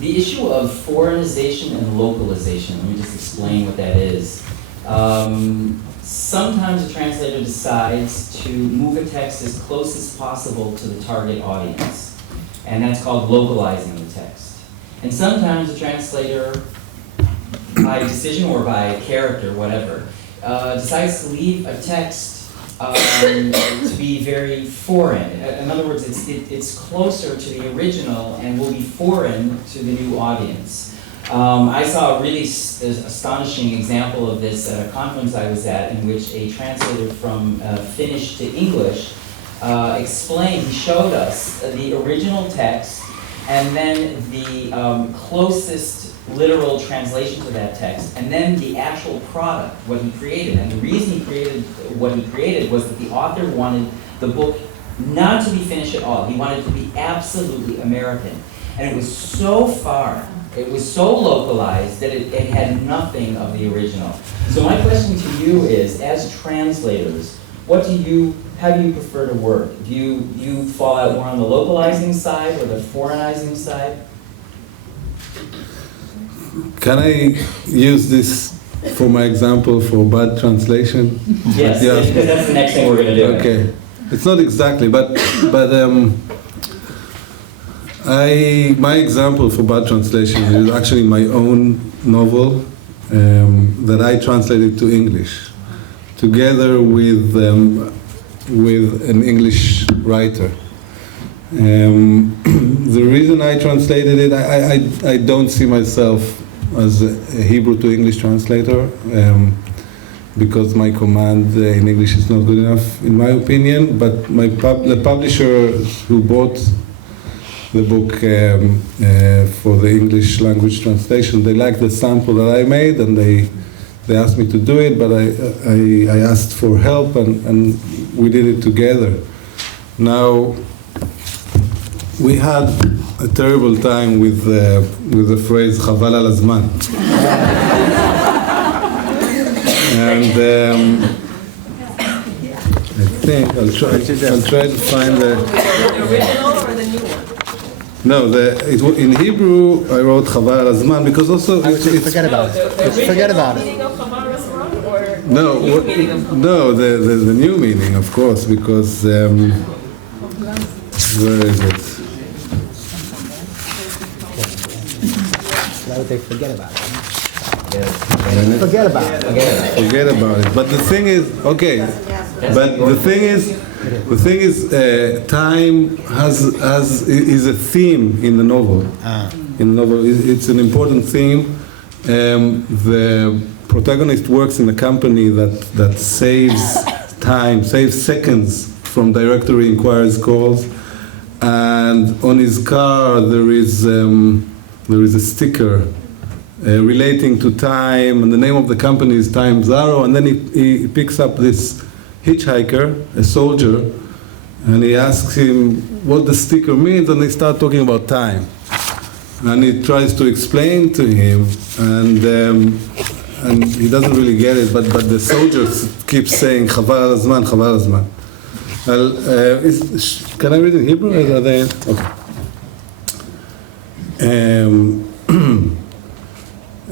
The issue of foreignization and localization, let me just explain what that is. Sometimes a translator decides to move a text as close as possible to the target audience, and that's called localizing the text. And sometimes a translator, by decision or by character, whatever, decides to leave a text to be very foreign. In other words, it's closer to the original and will be foreign to the new audience. I saw a really astonishing example of this at a conference I was at, in which a translator from Finnish to English explained, he showed us the original text and then the closest literal translation to that text, and then the actual product, what he created. And the reason he created what he created was that the author wanted the book not to be Finnish at all. He wanted it to be absolutely American. And it was so far, it was so localized that it had nothing of the original. So my question to you is, as translators, how do you prefer to work? Do you fall out more on the localizing side or the foreignizing side? Can I use this for my example for bad translation? Yes, because that's the next thing we're going to do. Okay, it's not exactly, but my example for bad translation is actually my own novel that I translated to English, together with an English writer. The reason I translated it, I don't see myself as a Hebrew to English translator, because my command in English is not good enough, in my opinion. But the publisher who bought the book for the English language translation, they liked the sample that I made, and they asked me to do it, but I asked for help, and we did it together. Now, we had a terrible time with the phrase "Chaval al hazman," and I think I'll try to find the original or the new one. No, in Hebrew I wrote "Chaval al hazman" because also forget about it. Forget about it. Meaning of Chaval al hazman, or no, the new meaning, of course, because where is it? Why would they forget about it? Forget about it. Forget about it. But the thing is, okay. But the thing is, time is a theme in the novel. In the novel, it's an important theme. The protagonist works in a company that saves time, saves seconds from directory inquiries calls, and on his car there is a sticker relating to time, and the name of the company is Time Zaro, and then he picks up this hitchhiker, a soldier, and he asks him what the sticker means, and they start talking about time. And he tries to explain to him, and and he doesn't really get it, but the soldiers keep saying, חבל על הזמן, חבל על הזמן. Can I read in Hebrew? Okay.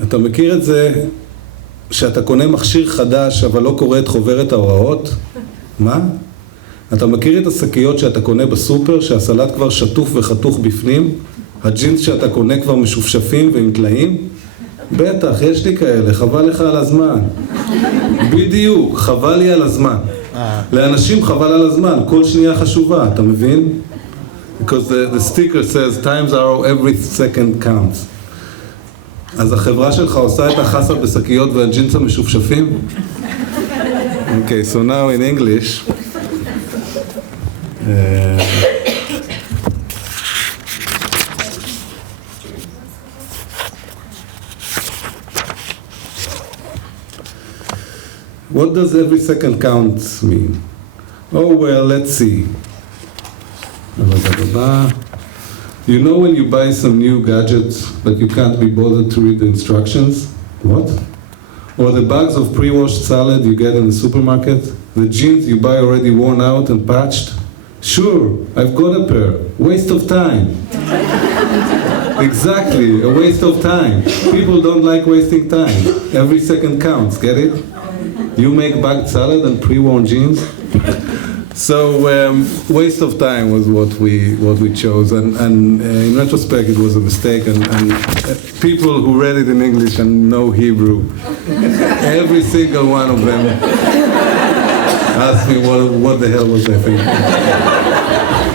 אתה מכיר את זה שאתה קונה מכשיר חדש אבל לא קורא את חוברת ההוראות? מה? אתה מכיר את השקיות שאתה קונה בסופר שהסלט כבר שטוף וחתוך בפנים? הג'ינס שאתה קונה כבר משופשפים ועם טלאים? בטח, יש לי כאלה, חבל לך על הזמן. בדיוק, חבל לי על הזמן. לאנשים חבל על הזמן, כל שנייה חשובה, אתה מבין? Because the sticker says, times are every second counts. אז החברה שלך עושה את החסה בשקיות והג'ינס המשופשפים? Okay, so now in English. What does every second count mean? Oh, well, let's see. You know when you buy some new gadget but you can't be bothered to read the instructions? What? Or the bags of pre-washed salad you get in the supermarket? The jeans you buy already worn out and patched? Sure, I've got a pair. Waste of time. Exactly, a waste of time. People don't like wasting time. Every second counts, get it? You make bagged salad and pre-worn jeans? So waste of time was what we chose, and in retrospect it was a mistake. And people who read it in English and know Hebrew, every single one of them asked me what the hell was I thinking.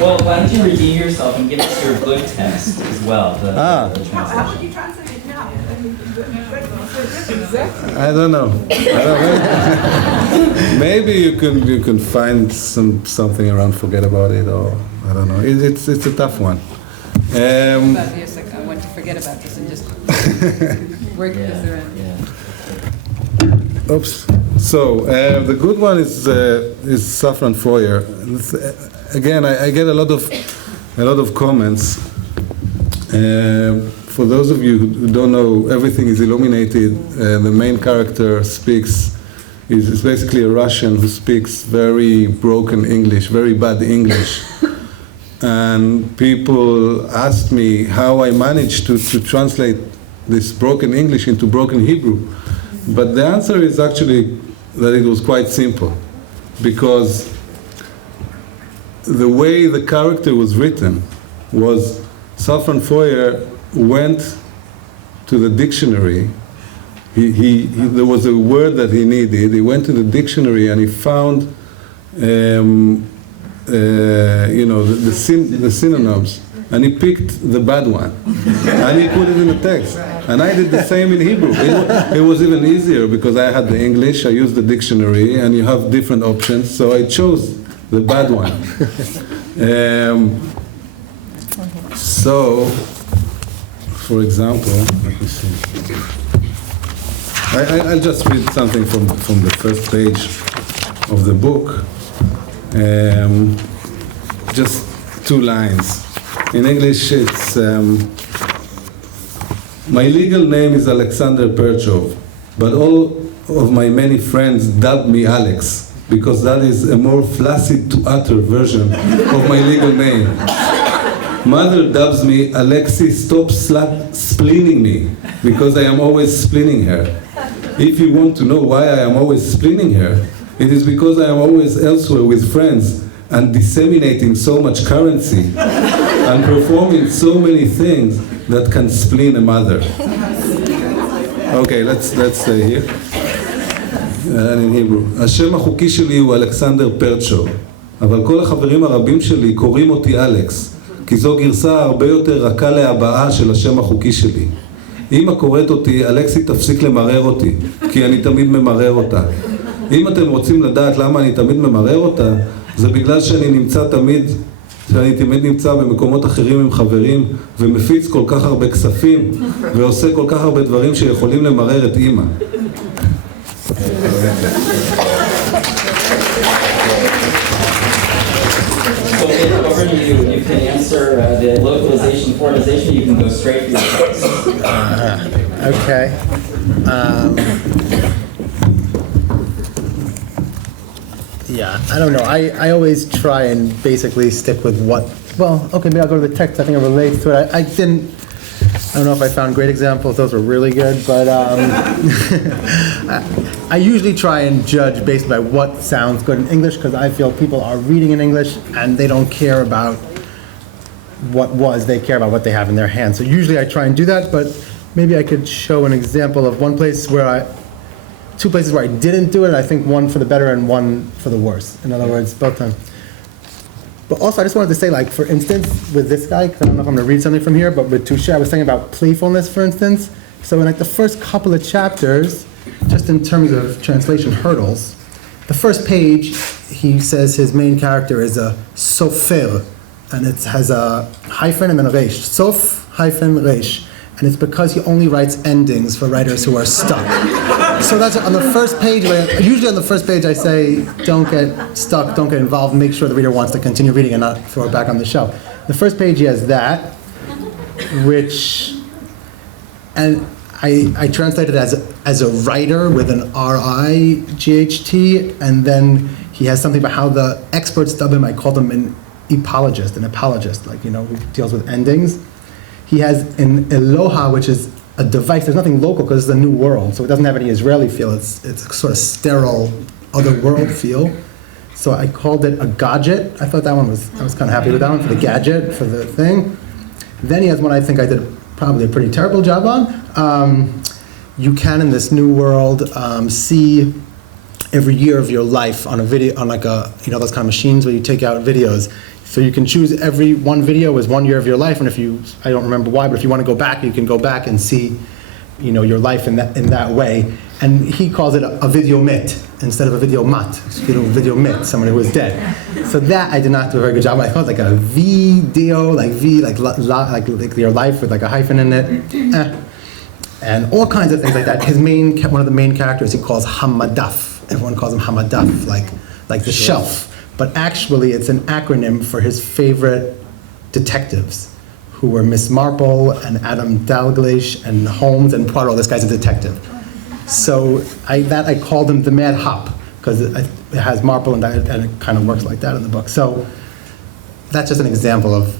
Well, why don't you redeem yourself and give us your good text as well, the translation. How would you translate it now? Exactly. I don't know. Maybe you can find something around, forget about it, or I don't know. It's a tough one. I want to forget about this and just work this around. Oops. So the good one is Saffron Foyer. Again, I get a lot of comments. For those of you who don't know, everything is illuminated. The main character is basically a Russian who speaks very broken English, very bad English. And people asked me how I managed to translate this broken English into broken Hebrew. But the answer is actually that it was quite simple. Because the way the character was written was Saffron Foyer went to the dictionary. There was a word that he needed. He went to the dictionary and he found, the synonyms, and he picked the bad one, and he put it in the text. And I did the same in Hebrew. It was even easier because I had the English. I used the dictionary, and you have different options. So I chose the bad one. So, for example, let me see. I'll just read something from the first page of the book. Just 2 lines. In English, it's my legal name is Alexander Perchov, but all of my many friends dub me Alex because that is a more flaccid to utter version of my legal name. Mother dubs me Alexi, stop spleening me, because I am always spleening her. If you want to know why I am always spleening her, it is because I am always elsewhere with friends and disseminating so much currency and performing so many things that can spleen a mother. Okay, let's stay here. In Hebrew. השם החוקי שלי הוא אלכסנדר פרצ'וב, אבל כל החברים הרבים שלי קוראים אותי אלכס. כי זו גרסה הרבה יותר רכה להבעה של השם החוקי שלי. אמא קוראת אותי, אלכסי תפסיק למרר אותי, כי אני תמיד ממרר אותה. אם אתם רוצים לדעת למה אני תמיד ממרר אותה, זה בגלל שאני תמיד נמצא במקומות אחרים עם חברים, ומפיץ כל כך הרבה כספים, ועושה כל כך הרבה דברים שיכולים למרר את אמא. So over to you. You can answer the localization, foreignization. You can go straight to the text. Okay. Yeah, I don't know. I always try and basically stick with what, well, okay, maybe I'll go to the text. I think it relates to it. I don't know if I found great examples. Those were really good, but I usually try and judge based by what sounds good in English, because I feel people are reading in English and they don't care about what was, they care about what they have in their hands. So usually I try and do that, but maybe I could show an example of one place where two places where I didn't do it, I think one for the better and one for the worse. In other words, both times. But also I just wanted to say, like, for instance, with this guy, because I don't know if I'm going to read something from here, but with Touche, I was thinking about playfulness, for instance. So in like the first couple of chapters, just in terms of translation hurdles, the first page, he says his main character is a sofer, and it has a hyphen and then a resh. Sof hyphen resh. And it's because he only writes endings for writers who are stuck. So that's on the first page. Usually on the first page I say, don't get stuck, don't get involved, make sure the reader wants to continue reading and not throw it back on the shelf. The first page he has that, which, and I translated as a writer with an R-I-G-H-T, and then he has something about how the experts dub him. I called him an apologist, like, who deals with endings. He has an Eloha, which is a device. There's nothing local because it's a new world, so it doesn't have any Israeli feel. It's a sort of sterile, other world feel. So I called it a gadget. I thought I was kind of happy with that one, for the gadget, for the thing. Then he has one I think I did probably a pretty terrible job on. You can, in this new world, see every year of your life on a video, on like those kind of machines where you take out videos. So you can choose every one video as 1 year of your life, and I don't remember why, but if you want to go back, you can go back and see, your life in that way. And he calls it a video mit instead of a video mat. Video mit, somebody who is dead. So that I did not do a very good job. I thought like a video, like your life with like a hyphen in it, and all kinds of things like that. One of the main characters he calls Hamadaf. Everyone calls him Hamadaf, like the shelf. But actually, it's an acronym for his favorite detectives, who were Miss Marple and Adam Dalglish and Holmes and Poirot. This guy's a detective. So I called him the Mad Hop, because it has Marple and it kind of works like that in the book. So that's just an example of,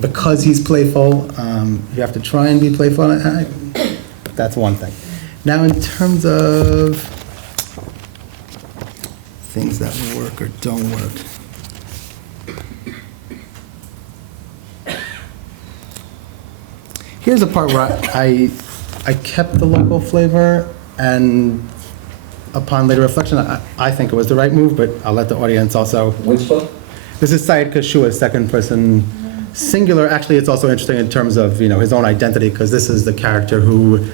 because he's playful, you have to try and be playful. That's one thing. Now, in terms of things that work or don't work. Here's a part where I kept the local flavor, and upon later reflection, I think it was the right move, but I'll let the audience also. Which book? This is Said Kashua's second person singular. Actually, it's also interesting in terms of his own identity, because this is the character who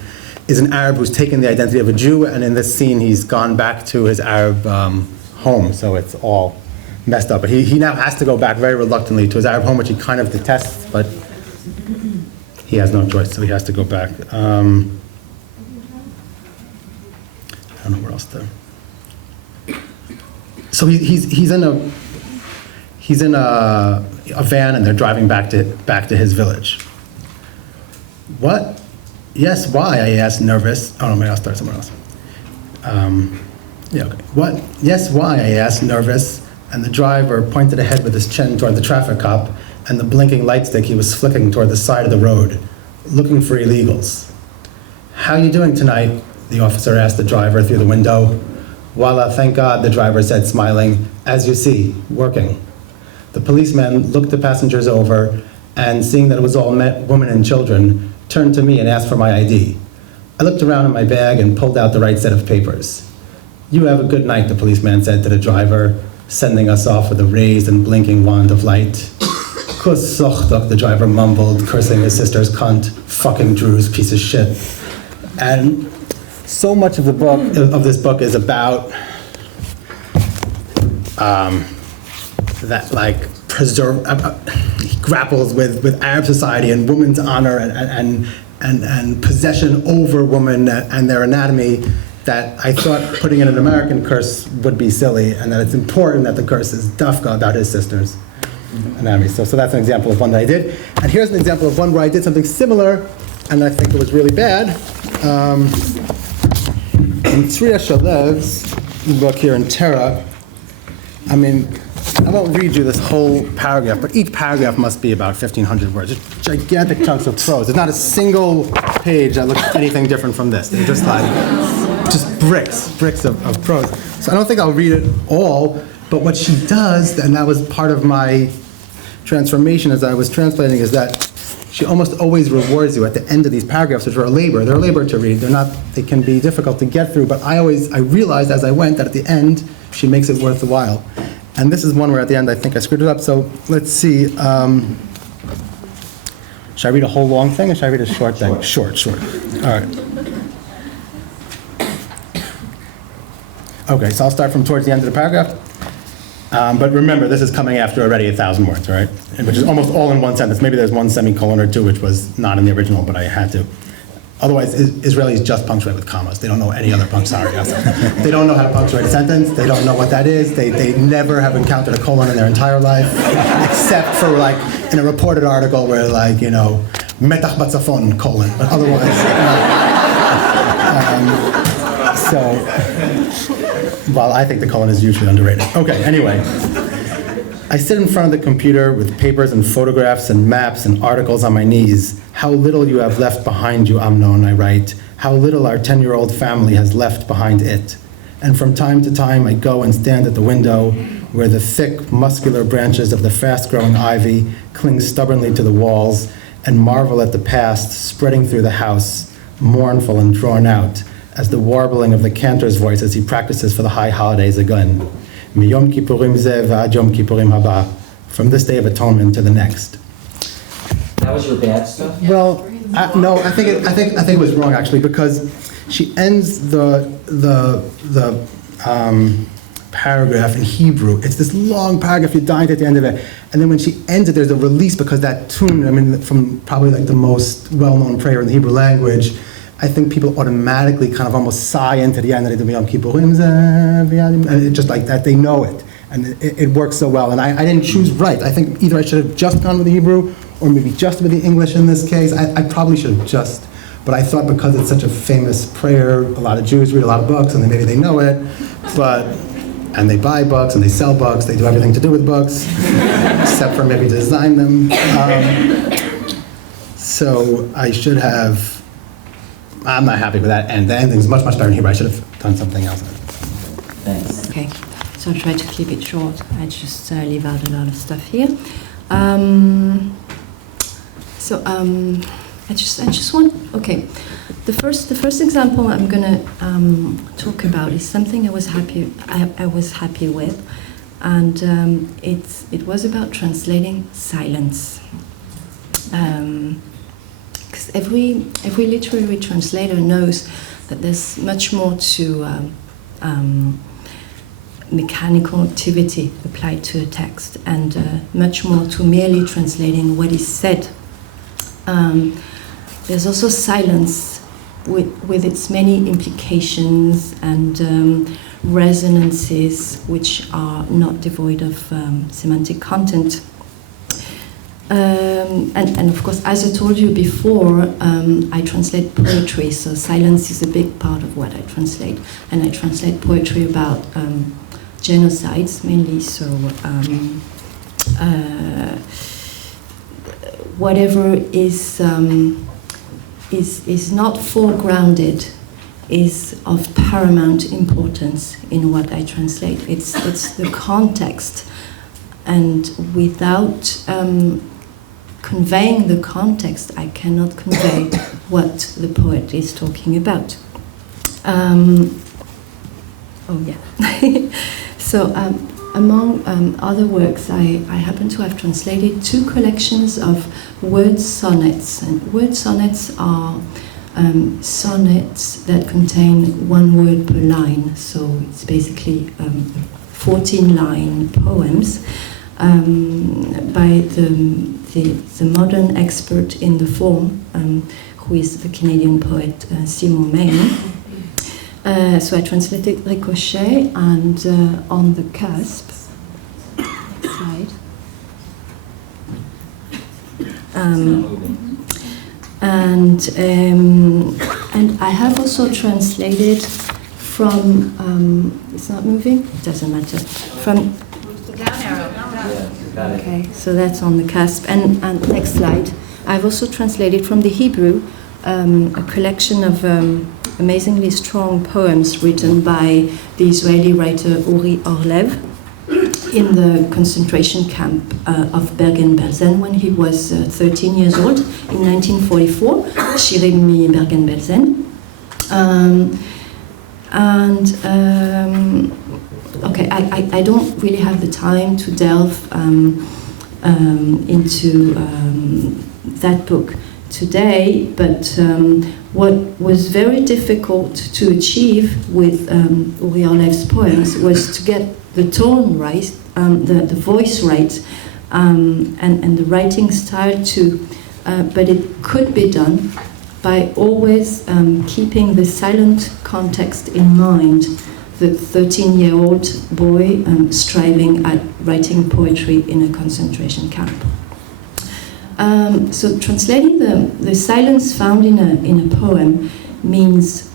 is an Arab who's taken the identity of a Jew, and in this scene he's gone back to his Arab home, so it's all messed up. But he now has to go back very reluctantly to his Arab home, which he kind of detests, but he has no choice, so he has to go back. I don't know where else to. So he's in a van, and they're driving back to his village. What? Yes, why? I asked, nervous. Oh no, maybe I'll start somewhere else. Yeah, okay. What? Yes, why? I asked, nervous, and the driver pointed ahead with his chin toward the traffic cop and the blinking light stick he was flicking toward the side of the road, looking for illegals. How you doing tonight? The officer asked the driver through the window. Wallah, thank God, the driver said, smiling. As you see, working. The policeman looked the passengers over, and seeing that it was all women and children, turned to me and asked for my ID. I looked around in my bag and pulled out the right set of papers. You have a good night, the policeman said to the driver, sending us off with a raised and blinking wand of light. Kus sochtok, the driver mumbled, cursing his sister's cunt, fucking Drew's piece of shit. And so much of this book is about that, like, he grapples with Arab society and women's honor and possession over women and their anatomy, that I thought putting in an American curse would be silly, and that it's important that the curse is dafka about his sister's anatomy. So that's an example of one that I did. And here's an example of one where I did something similar, and I think it was really bad. In Tzriya Shalev's book here in Terra, I mean, I won't read you this whole paragraph, but each paragraph must be about 1,500 words. Just gigantic chunks of prose. There's not a single page that looks anything different from this. They're just like, just bricks of prose. So I don't think I'll read it all, but what she does, and that was part of my transformation as I was translating, is that she almost always rewards you at the end of these paragraphs, which are a labor. They're a labor to read. They can be difficult to get through, but I realized as I went that at the end, she makes it worth the while. And this is one where at the end I think I screwed it up, so let's see. Should I read a whole long thing or should I read a short thing? Short. All right. Okay, so I'll start from towards the end of the paragraph. But remember, this is coming after already 1,000 words, right? Which is almost all in one sentence. Maybe there's one semicolon or two, which was not in the original, but I had to. Otherwise, Israelis just punctuate with commas. They don't know any other punctuation. They don't know how to punctuate a sentence. They don't know what that is. They never have encountered a colon in their entire life, except for like in a reported article where like, you know, metach batzafon, colon. But otherwise, well, I think the colon is usually underrated. Okay, anyway. I sit in front of the computer with papers and photographs and maps and articles on my knees. How little you have left behind you, Amnon, I write. How little our 10-year-old family has left behind it. And from time to time, I go and stand at the window where the thick, muscular branches of the fast-growing ivy cling stubbornly to the walls and marvel at the past spreading through the house, mournful and drawn out, as the warbling of the cantor's voice as he practices for the high holidays again. Miyom Kippurim zeh v'ad Yom Kippurim haba, from this Day of Atonement to the next. That was your bad stuff? Well, no, I think it was wrong actually, because she ends the paragraph in Hebrew. It's this long paragraph, you're dying at the end of it, and then when she ends it, there's a release because that tune, I mean, from probably like the most well-known prayer in the Hebrew language, I think people automatically kind of almost sigh into the end, and it's just like that, they know it. And it works so well, and I didn't choose right. I think either I should have just gone with the Hebrew, or maybe just with the English in this case. I probably should have just, but I thought because it's such a famous prayer, a lot of Jews read a lot of books, and maybe they know it, and they buy books, and they sell books, they do everything to do with books, except for maybe design them. So I should have, I'm not happy with that, and the ending's much, much better in Hebrew. I should have done something else. Thanks. Okay, so I'll try to keep it short. I just leave out a lot of stuff here. I just want, okay. The first example I'm gonna talk about is something I was happy with, and it was about translating silence. Because every literary translator knows that there's much more to mechanical activity applied to a text, and much more to merely translating what is said. There's also silence with its many implications and resonances which are not devoid of semantic content. And of course, as I told you before, I translate poetry, so silence is a big part of what I translate. And I translate poetry about genocides mainly, so whatever is not foregrounded is of paramount importance in what I translate. It's the context, and without conveying the context, I cannot convey what the poet is talking about. So among other works, I happen to have translated 2 collections of word sonnets. And word sonnets are sonnets that contain 1 word per line. So it's basically 14-line poems by the modern expert in the form, who is the Canadian poet Simon Mayne. So I translated Ricochet and On the Cusp slide. And I have also translated from, it's not moving? It doesn't matter. From, okay, so that's on the cusp. And next slide. I've also translated from the Hebrew a collection of amazingly strong poems written by the Israeli writer Uri Orlev in the concentration camp of Bergen-Belsen when he was 13 years old in 1944, Shirim mi Bergen-Belsen. Okay, I don't really have the time to delve into that book today, but what was very difficult to achieve with Uri Orlev's poems was to get the tone right, the voice right, and the writing style too. But it could be done by always keeping the silent context in mind. The 13-year-old boy striving at writing poetry in a concentration camp. So translating the silence found in a poem means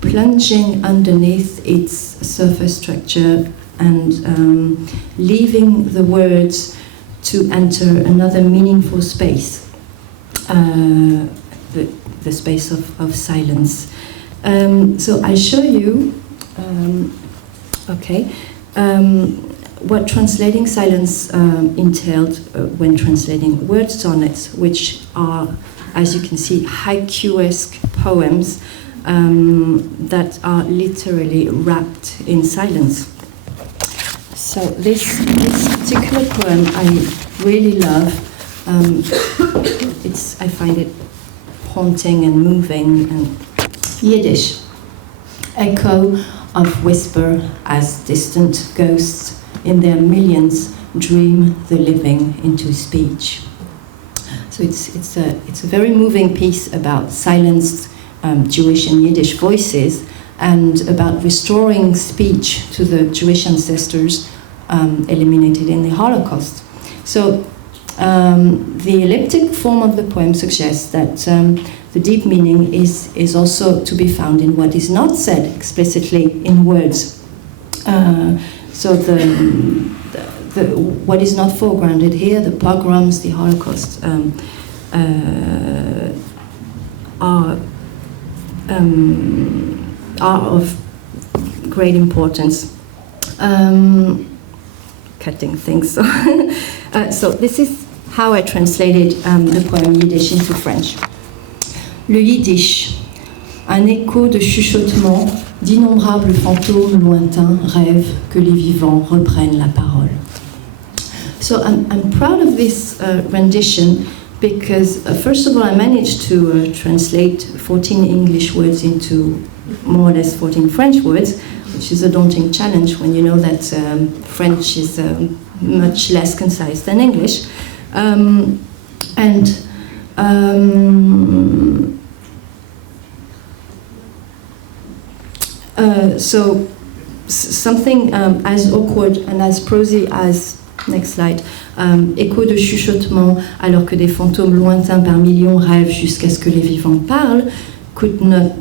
plunging underneath its surface structure and leaving the words to enter another meaningful space, the space of silence. So I show you, what translating silence entailed when translating word sonnets, which are, as you can see, haiku-esque poems that are literally wrapped in silence. So this particular poem I really love. I find it haunting and moving. And Yiddish, echo of whisper as distant ghosts in their millions dream the living into speech. So it's a very moving piece about silenced Jewish and Yiddish voices and about restoring speech to the Jewish ancestors eliminated in the Holocaust. So the elliptic form of the poem suggests that the deep meaning is also to be found in what is not said explicitly in words. So what is not foregrounded here, the pogroms, the Holocaust, are of great importance. Cutting things. So this is how I translated the poem Yiddish into French. Le Yiddish, un écho de chuchotement, d'innombrables fantômes lointains rêvent que les vivants reprennent la parole. So I'm proud of this rendition because first of all I managed to translate 14 English words into more or less 14 French words, which is a daunting challenge when you know that French is much less concise than English. So something as awkward and as prosy as, next slide, écho de chuchotement alors que des fantômes lointains par millions rêvent jusqu'à ce que les vivants parlent, could not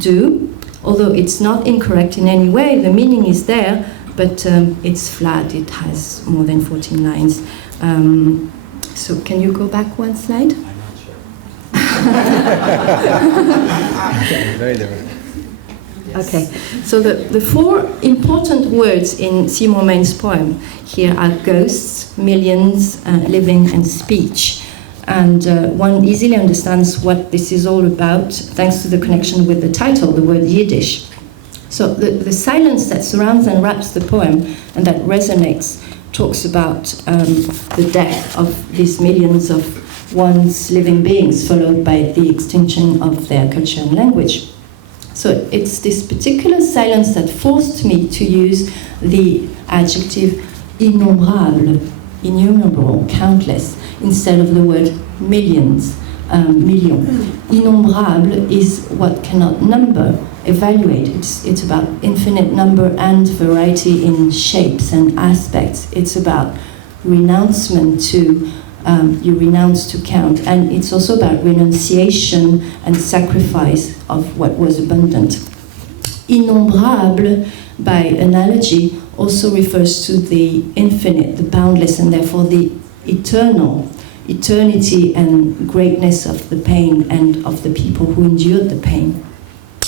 do. Although it's not incorrect in any way, the meaning is there, but it's flat, it has more than 14 lines. So can you go back one slide? I'm not sure. Very different. Okay, so the four important words in Seymour Main's poem here are ghosts, millions, living, and speech. And one easily understands what this is all about thanks to the connection with the title, the word Yiddish. So the silence that surrounds and wraps the poem and that resonates talks about the death of these millions of once living beings followed by the extinction of their culture and language. So it's this particular silence that forced me to use the adjective innombrable, innumerable, countless, instead of the word millions, million. Innombrable is what cannot number, evaluate. It's about infinite number and variety in shapes and aspects. It's about renouncement to you renounce to count. And it's also about renunciation and sacrifice of what was abundant. Innombrable, by analogy, also refers to the infinite, the boundless, and therefore the eternal, eternity and greatness of the pain and of the people who endured the pain.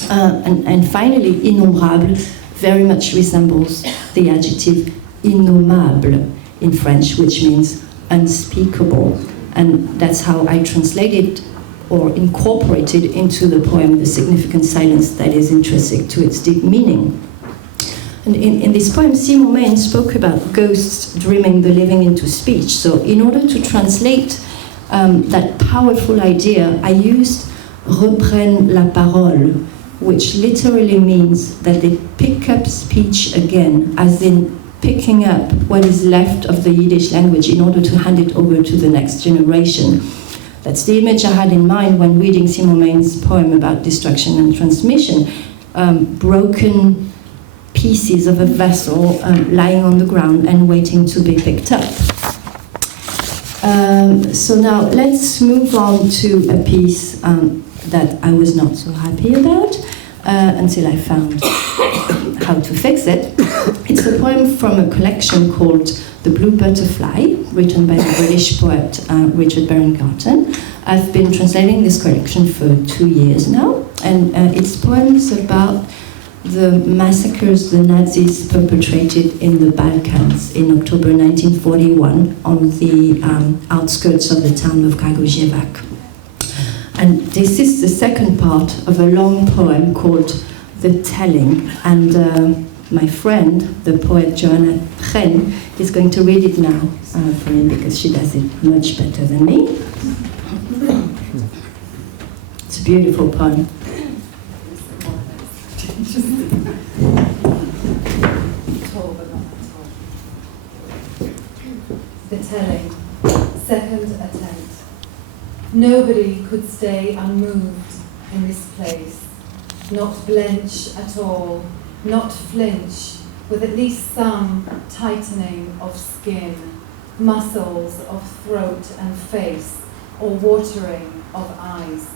And finally, innombrable very much resembles the adjective innommable in French, which means unspeakable. And that's how I translated or incorporated into the poem the significant silence that is intrinsic to its deep meaning. And in this poem, Simon Maine spoke about ghosts dreaming the living into speech. So in order to translate that powerful idea, I used reprennent la parole, which literally means that they pick up speech again, as in picking up what is left of the Yiddish language in order to hand it over to the next generation. That's the image I had in mind when reading Simon Maine's poem about destruction and transmission. Broken pieces of a vessel lying on the ground and waiting to be picked up. So now let's move on to a piece that I was not so happy about until I found how to fix it. It's a poem from a collection called The Blue Butterfly, written by the British poet Richard Baron-Garten. I've been translating this collection for 2 years now, and it's poems about the massacres the Nazis perpetrated in the Balkans in October 1941 on the outskirts of the town of Kragujevac. And this is the second part of a long poem called The Telling, and my friend, the poet Joanna Chen, is going to read it now for me because she does it much better than me. It's a beautiful poem. The Telling, second attempt. Nobody could stay unmoved in this place, not blench at all, not flinch, with at least some tightening of skin, muscles of throat and face, or watering of eyes.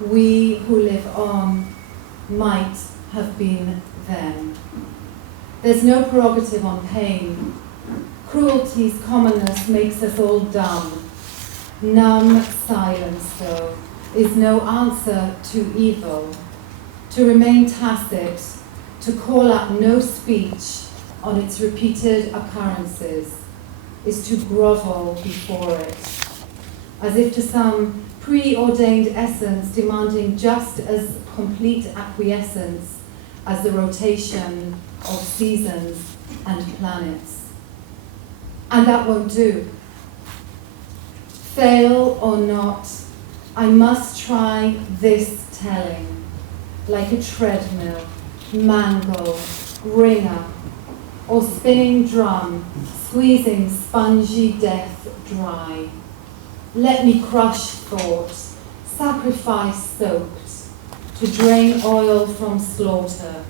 We who live on might have been them. There's no prerogative on pain. Cruelty's commonness makes us all dumb. Numb silence, though, is no answer to evil. To remain tacit, to call up no speech on its repeated occurrences, is to grovel before it, as if to some preordained essence demanding just as complete acquiescence as the rotation of seasons and planets. And that won't do. Fail or not, I must try this telling, like a treadmill, mangle, ringer, or spinning drum, squeezing spongy death dry. Let me crush thought, sacrifice soaked, to drain oil from slaughter,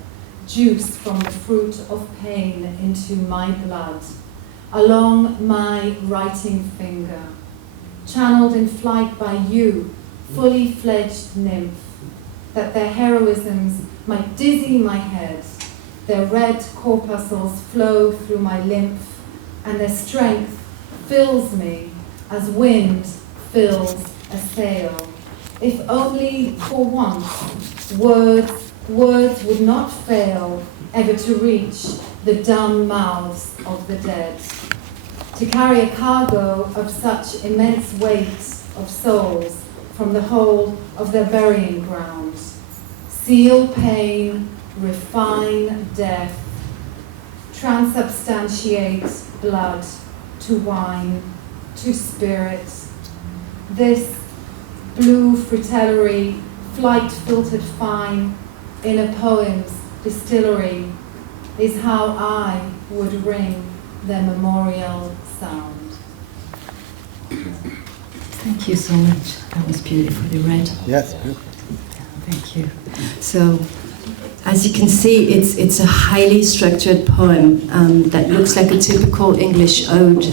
juice from the fruit of pain into my blood, along my writing finger, channeled in flight by you, fully fledged nymph, that their heroisms might dizzy my head, their red corpuscles flow through my lymph, and their strength fills me as wind fills a sail. If only for once words would not fail ever to reach the dumb mouths of the dead, to carry a cargo of such immense weight of souls from the whole of their burying grounds. Seal pain, refine death, transubstantiate blood to wine, to spirit. This blue fritellery, flight filtered fine in a poem's distillery, is how I would ring their memorial sound. Thank you so much. That was beautifully read. Yes. Thank you. So, as you can see, it's a highly structured poem that looks like a typical English ode.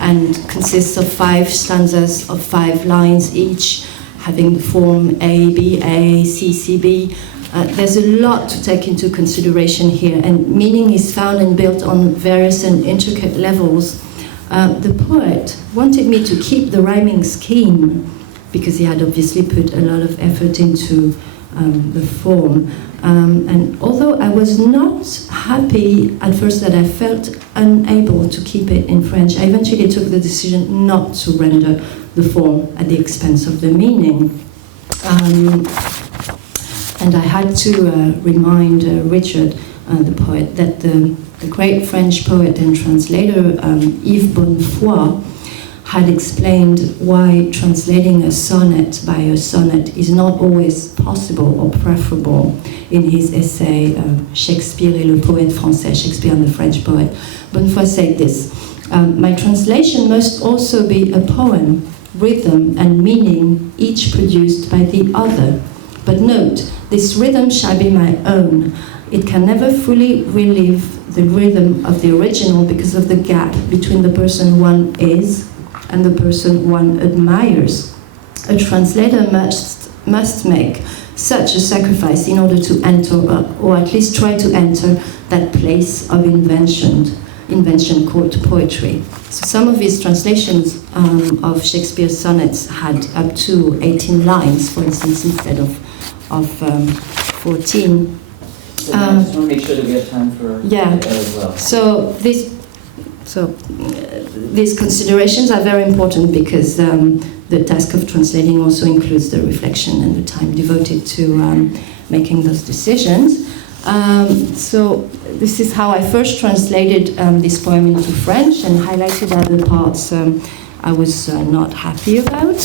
and consists of 5 stanzas of 5 lines each, having the form A, B, A, C, C, B. There's a lot to take into consideration here, and meaning is found and built on various and intricate levels. The poet wanted me to keep the rhyming scheme because he had obviously put a lot of effort into the form. And although I was not happy at first that I felt unable to keep it in French, I eventually took the decision not to render the form at the expense of the meaning. And I had to remind Richard, the poet, that the great French poet and translator Yves Bonnefoy had explained why translating a sonnet by a sonnet is not always possible or preferable in his essay Shakespeare et le poète français, Shakespeare and the French poet. Bonnefoy said this: my translation must also be a poem, rhythm and meaning each produced by the other. But note, this rhythm shall be my own. It can never fully relive the rhythm of the original because of the gap between the person one is and the person one admires. A translator must make such a sacrifice in order to enter, or at least try to enter, that place of invention called poetry. So some of his translations of Shakespeare's sonnets had up to 18 lines, for instance, instead of 14. So I just want to make sure that we have time for that as well. So these considerations are very important because the task of translating also includes the reflection and the time devoted to making those decisions. So this is how I first translated this poem into French and highlighted other parts I was not happy about.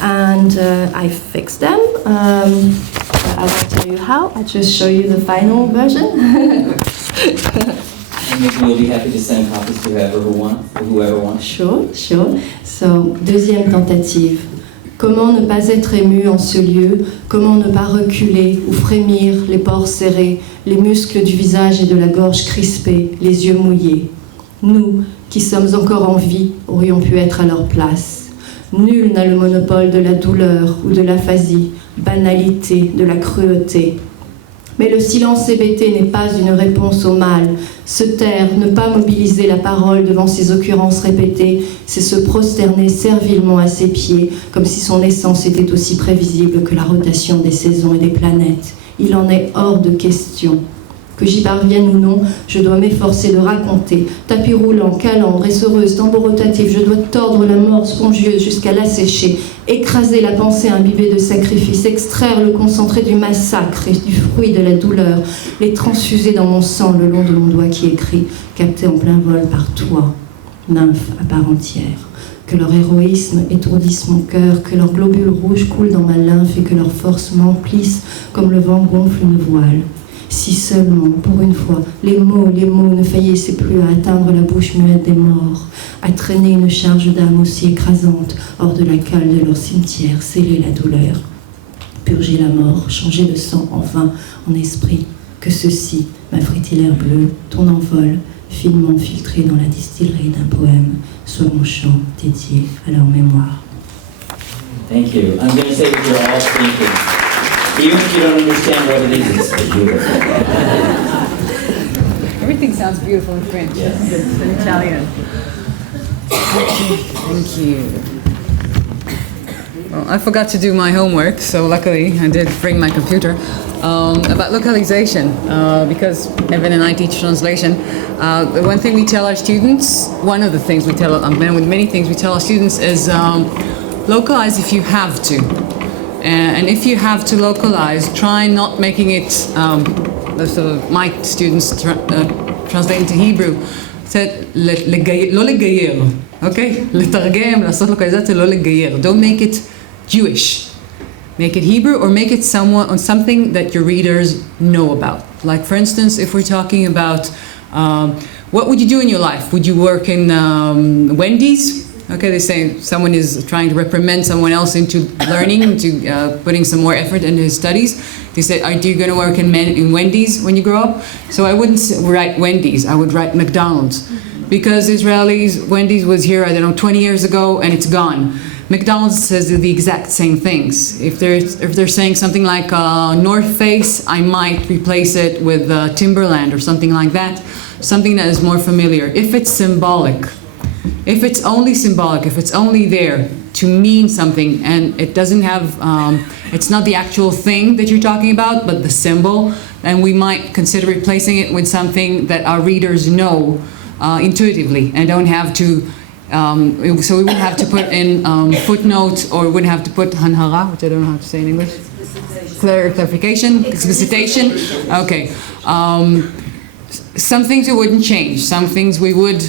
And I fixed them. I won't tell you how, I'll just show you the final version. And we'll be happy to send copies to whoever wants. Sure. So, deuxième tentative. Comment ne pas être ému en ce lieu? Comment ne pas reculer ou frémir, les pores serrés, les muscles du visage et de la gorge crispés, les yeux mouillés? Nous, qui sommes encore en vie, aurions pu être à leur place. Nul n'a le monopole de la douleur ou de l'aphasie, banalité de la cruauté. Mais le silence hébété n'est pas une réponse au mal. Se taire, ne pas mobiliser la parole devant ces occurrences répétées, c'est se prosterner servilement à ses pieds, comme si son essence était aussi prévisible que la rotation des saisons et des planètes. Il en est hors de question. Que j'y parvienne ou non, je dois m'efforcer de raconter. Tapis roulant, calandre, essoreuse, tambour rotatif, je dois tordre la mort spongieuse jusqu'à l'assécher, écraser la pensée imbibée de sacrifice, extraire le concentré du massacre et du fruit de la douleur, les transfuser dans mon sang le long de mon doigt qui écrit, capté en plein vol par toi, nymphe à part entière. Que leur héroïsme étourdisse mon cœur, que leurs globules rouges coulent dans ma lymphe et que leurs forces m'emplissent comme le vent gonfle une voile. Si seulement, pour une fois, les mots ne faillissaient plus à atteindre la bouche muette des morts, à traîner une charge d'âme aussi écrasante hors de la cale de leur cimetière, sceller la douleur, purger la mort, changer le sang en vin, en esprit, que ceci, ma fritillaire bleue, ton envol, finement filtré dans la distillerie d'un poème, soit mon chant dédié à leur mémoire. Thank you. I'm going to say that you're all thinking. Even if you don't understand what it is, it's beautiful. Everything sounds beautiful in French. Yes. In Italian. Thank you. Well, I forgot to do my homework, so luckily I did bring my computer. About localization, because Evan and I teach translation. The one thing we tell our students, one of the things we tell, with many things we tell our students is localize if you have to. And if you have to localize, try not making it, sort of my students translate into Hebrew, said, לא לגייר, okay? לתרגם, לעשות לוקליזציה, לא לגייר. Don't make it Jewish. Make it Hebrew or make it something that your readers know about. Like for instance, if we're talking about, what would you do in your life? Would you work in Wendy's? Okay, they say someone is trying to reprimand someone else into learning, into putting some more effort into his studies. They say, are you going to work in Wendy's when you grow up? So I wouldn't write Wendy's, I would write McDonald's. Because Israelis, Wendy's was here, I don't know, 20 years ago, and it's gone. McDonald's says the exact same things. If they're saying something like North Face, I might replace it with Timberland or something like that. Something that is more familiar. If it's symbolic, if it's only symbolic, if it's only there to mean something and it doesn't have, it's not the actual thing that you're talking about, but the symbol, then we might consider replacing it with something that our readers know intuitively and don't have to, so we wouldn't have to put in footnotes, or we wouldn't have to put hanhara, which I don't know how to say in English. Clarification, explicitation. Okay. Some things we wouldn't change. Some things we would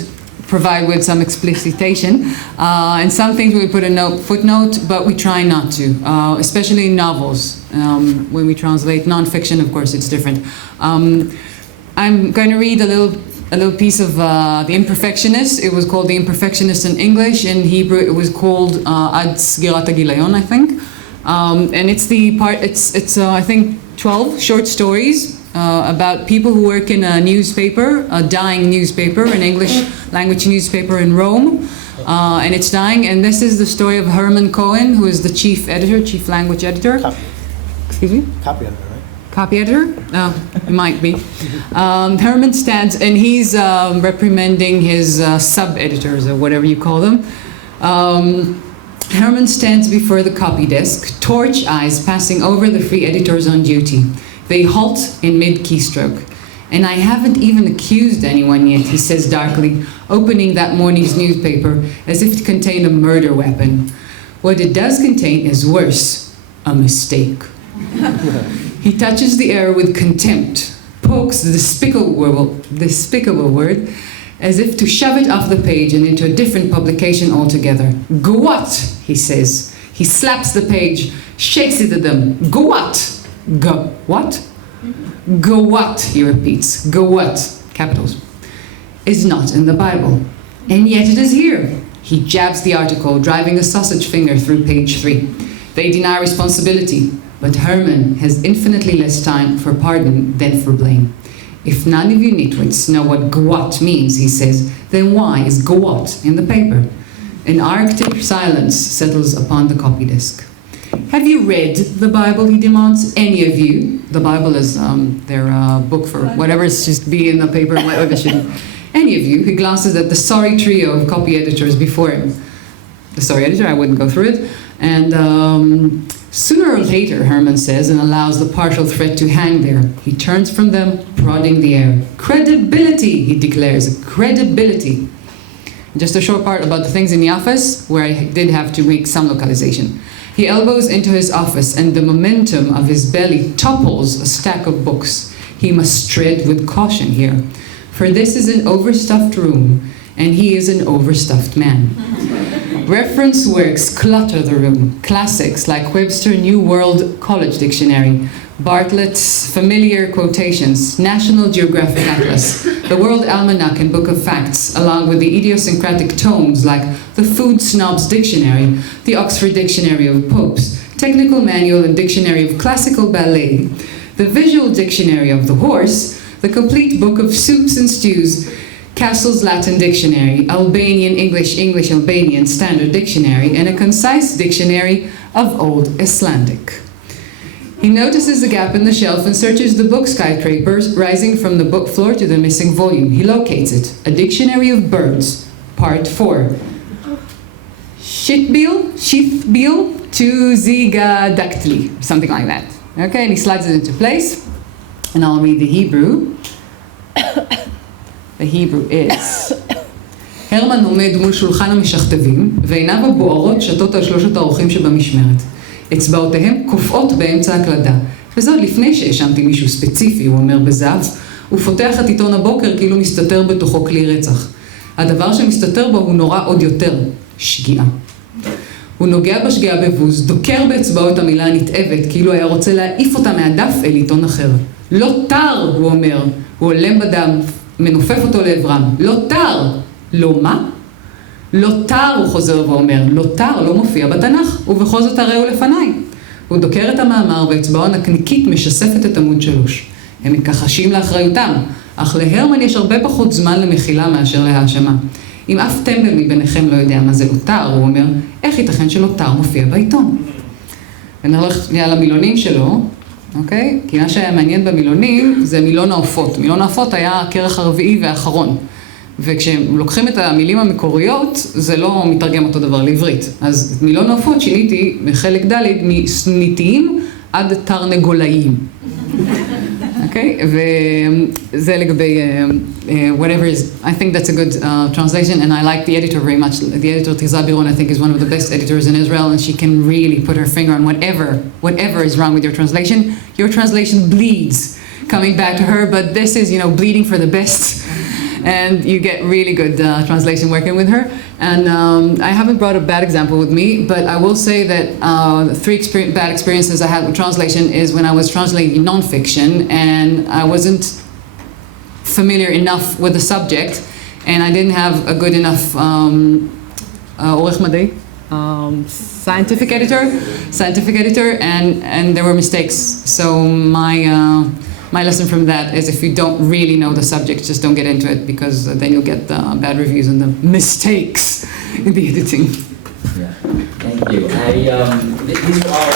provide with some explicitation, and some things we would put a footnote, but we try not to, especially in novels. When we translate nonfiction, of course, it's different. I'm going to read a little piece of The Imperfectionist. It was called The Imperfectionist in English. In Hebrew, it was called Ad Sgirat HaGilayon, I think. And it's I think 12 short stories about people who work in a newspaper, a dying newspaper, an English language newspaper in Rome. And it's dying. And this is the story of Herman Cohen, who is the chief language editor. Excuse me? Copy editor, right? Copy editor? It might be. Herman stands, and he's reprimanding his sub-editors, or whatever you call them. Herman stands before the copy desk, torch eyes passing over the free editors on duty. They halt in mid-keystroke. And I haven't even accused anyone yet, he says darkly, opening that morning's newspaper as if it contained a murder weapon. What it does contain is worse, a mistake. He touches the air with contempt, pokes the despicable word, as if to shove it off the page and into a different publication altogether. Gwat, he says. He slaps the page, shakes it at them. Gwat. Go what? Go what, he repeats. Go what, capitals, is not in the Bible. And yet it is here. He jabs the article, driving a sausage finger through page 3. They deny responsibility, but Herman has infinitely less time for pardon than for blame. If none of you nitwits know what gwat means, he says, then why is gwat in the paper? An arctic silence settles upon the copy desk. Have you read the Bible, he demands? Any of you? The Bible is their book for whatever's just be in the paper, whatever should. Any of you? He glances at the sorry trio of copy editors before him. The sorry editor, I wouldn't go through it. And sooner or later, Herman says, and allows the partial threat to hang there. He turns from them, prodding the air. Credibility, he declares, credibility. Just a short part about the things in the office, where I did have to make some localization. He elbows into his office, and the momentum of his belly topples a stack of books. He must tread with caution here, for this is an overstuffed room, and he is an overstuffed man. Reference works clutter the room. Classics like Webster New World College Dictionary, Bartlett's Familiar Quotations, National Geographic Atlas, the World Almanac and Book of Facts, along with the idiosyncratic tomes like the Food Snob's Dictionary, the Oxford Dictionary of Popes, Technical Manual and Dictionary of Classical Ballet, the Visual Dictionary of the Horse, the Complete Book of Soups and Stews, Castle's Latin Dictionary, Albanian English, English Albanian Standard Dictionary, and a concise dictionary of Old Icelandic. He notices a gap in the shelf and searches the book skyscrapers rising from the book floor to the missing volume. He locates it, a dictionary of birds, part 4. Sheathbill to Zigadactyli, something like that. Okay, and he slides it into place, and I'll read the Hebrew. The Hebrew is, הרמן עומד מול שולחן המשכתבים, ועיניו הבוערות שתות על שלושת האורחים שבמשמרת. אצבעותיהם קופאות באמצע הקלדה, וזאת לפני שהאשמתי מישהו ספציפי, הוא אומר בזעף, הוא פותח את עיתון הבוקר כאילו מסתתר בתוכו כלי רצח. הדבר שמסתתר בו הוא נורא עוד יותר, שגיאה. הוא נוגע בשגיאה בבוז, דוקר באצבעות המילה הנתאבת, כאילו היה רוצה להעיף אותה מהדף אל עיתון אחר. לא תר, הוא אומר, הוא עולם בדם, מנופף אותו לעברם. לא תר. לא מה? לא תר, הוא חוזר ואומר. לא תר לא מופיע בתנ"ך, ובכל זאת הרי הוא לפניי. הוא דוקר את המאמר ואצבעו הנקניקית משספת את עמוד 3. הם מתכחשים לאחריותם, אך להרמן יש הרבה פחות זמן למחילה מאשר להאשמה. אם אף טמבל מביניכם לא יודע מה זה לוטר, הוא אומר, איך ייתכן שלוטר מופיע בעיתון? ונלך על המילונים שלו, אוקיי? כי מה שהיה מעניין במילונים זה מילון העופות. מילון העופות היה הכרך הרביעי והאחרון. וכשהם לוקחים את המילים המקוריות, זה לא מתרגם אותו דבר לעברית. אז מילון העופות שיניתי בחלק ד' מסניתיים עד תרנגולאיים. אוקיי? וזה לגבי whatever is, I think that's a good translation, and I like the editor very much. The editor, Bar-Ilan, I think is one of the best editors in Israel, and she can really put her finger on whatever is wrong with your translation. Your translation bleeds coming back to her, but this is, bleeding for the best. And you get really good translation working with her. And I haven't brought a bad example with me, but I will say that the three bad experiences I had with translation is when I was translating nonfiction and I wasn't familiar enough with the subject and I didn't have a good enough scientific editor, and there were mistakes. So my lesson from that is if you don't really know the subject, just don't get into it because then you'll get the bad reviews and the mistakes in the editing. Yeah, thank you. These are all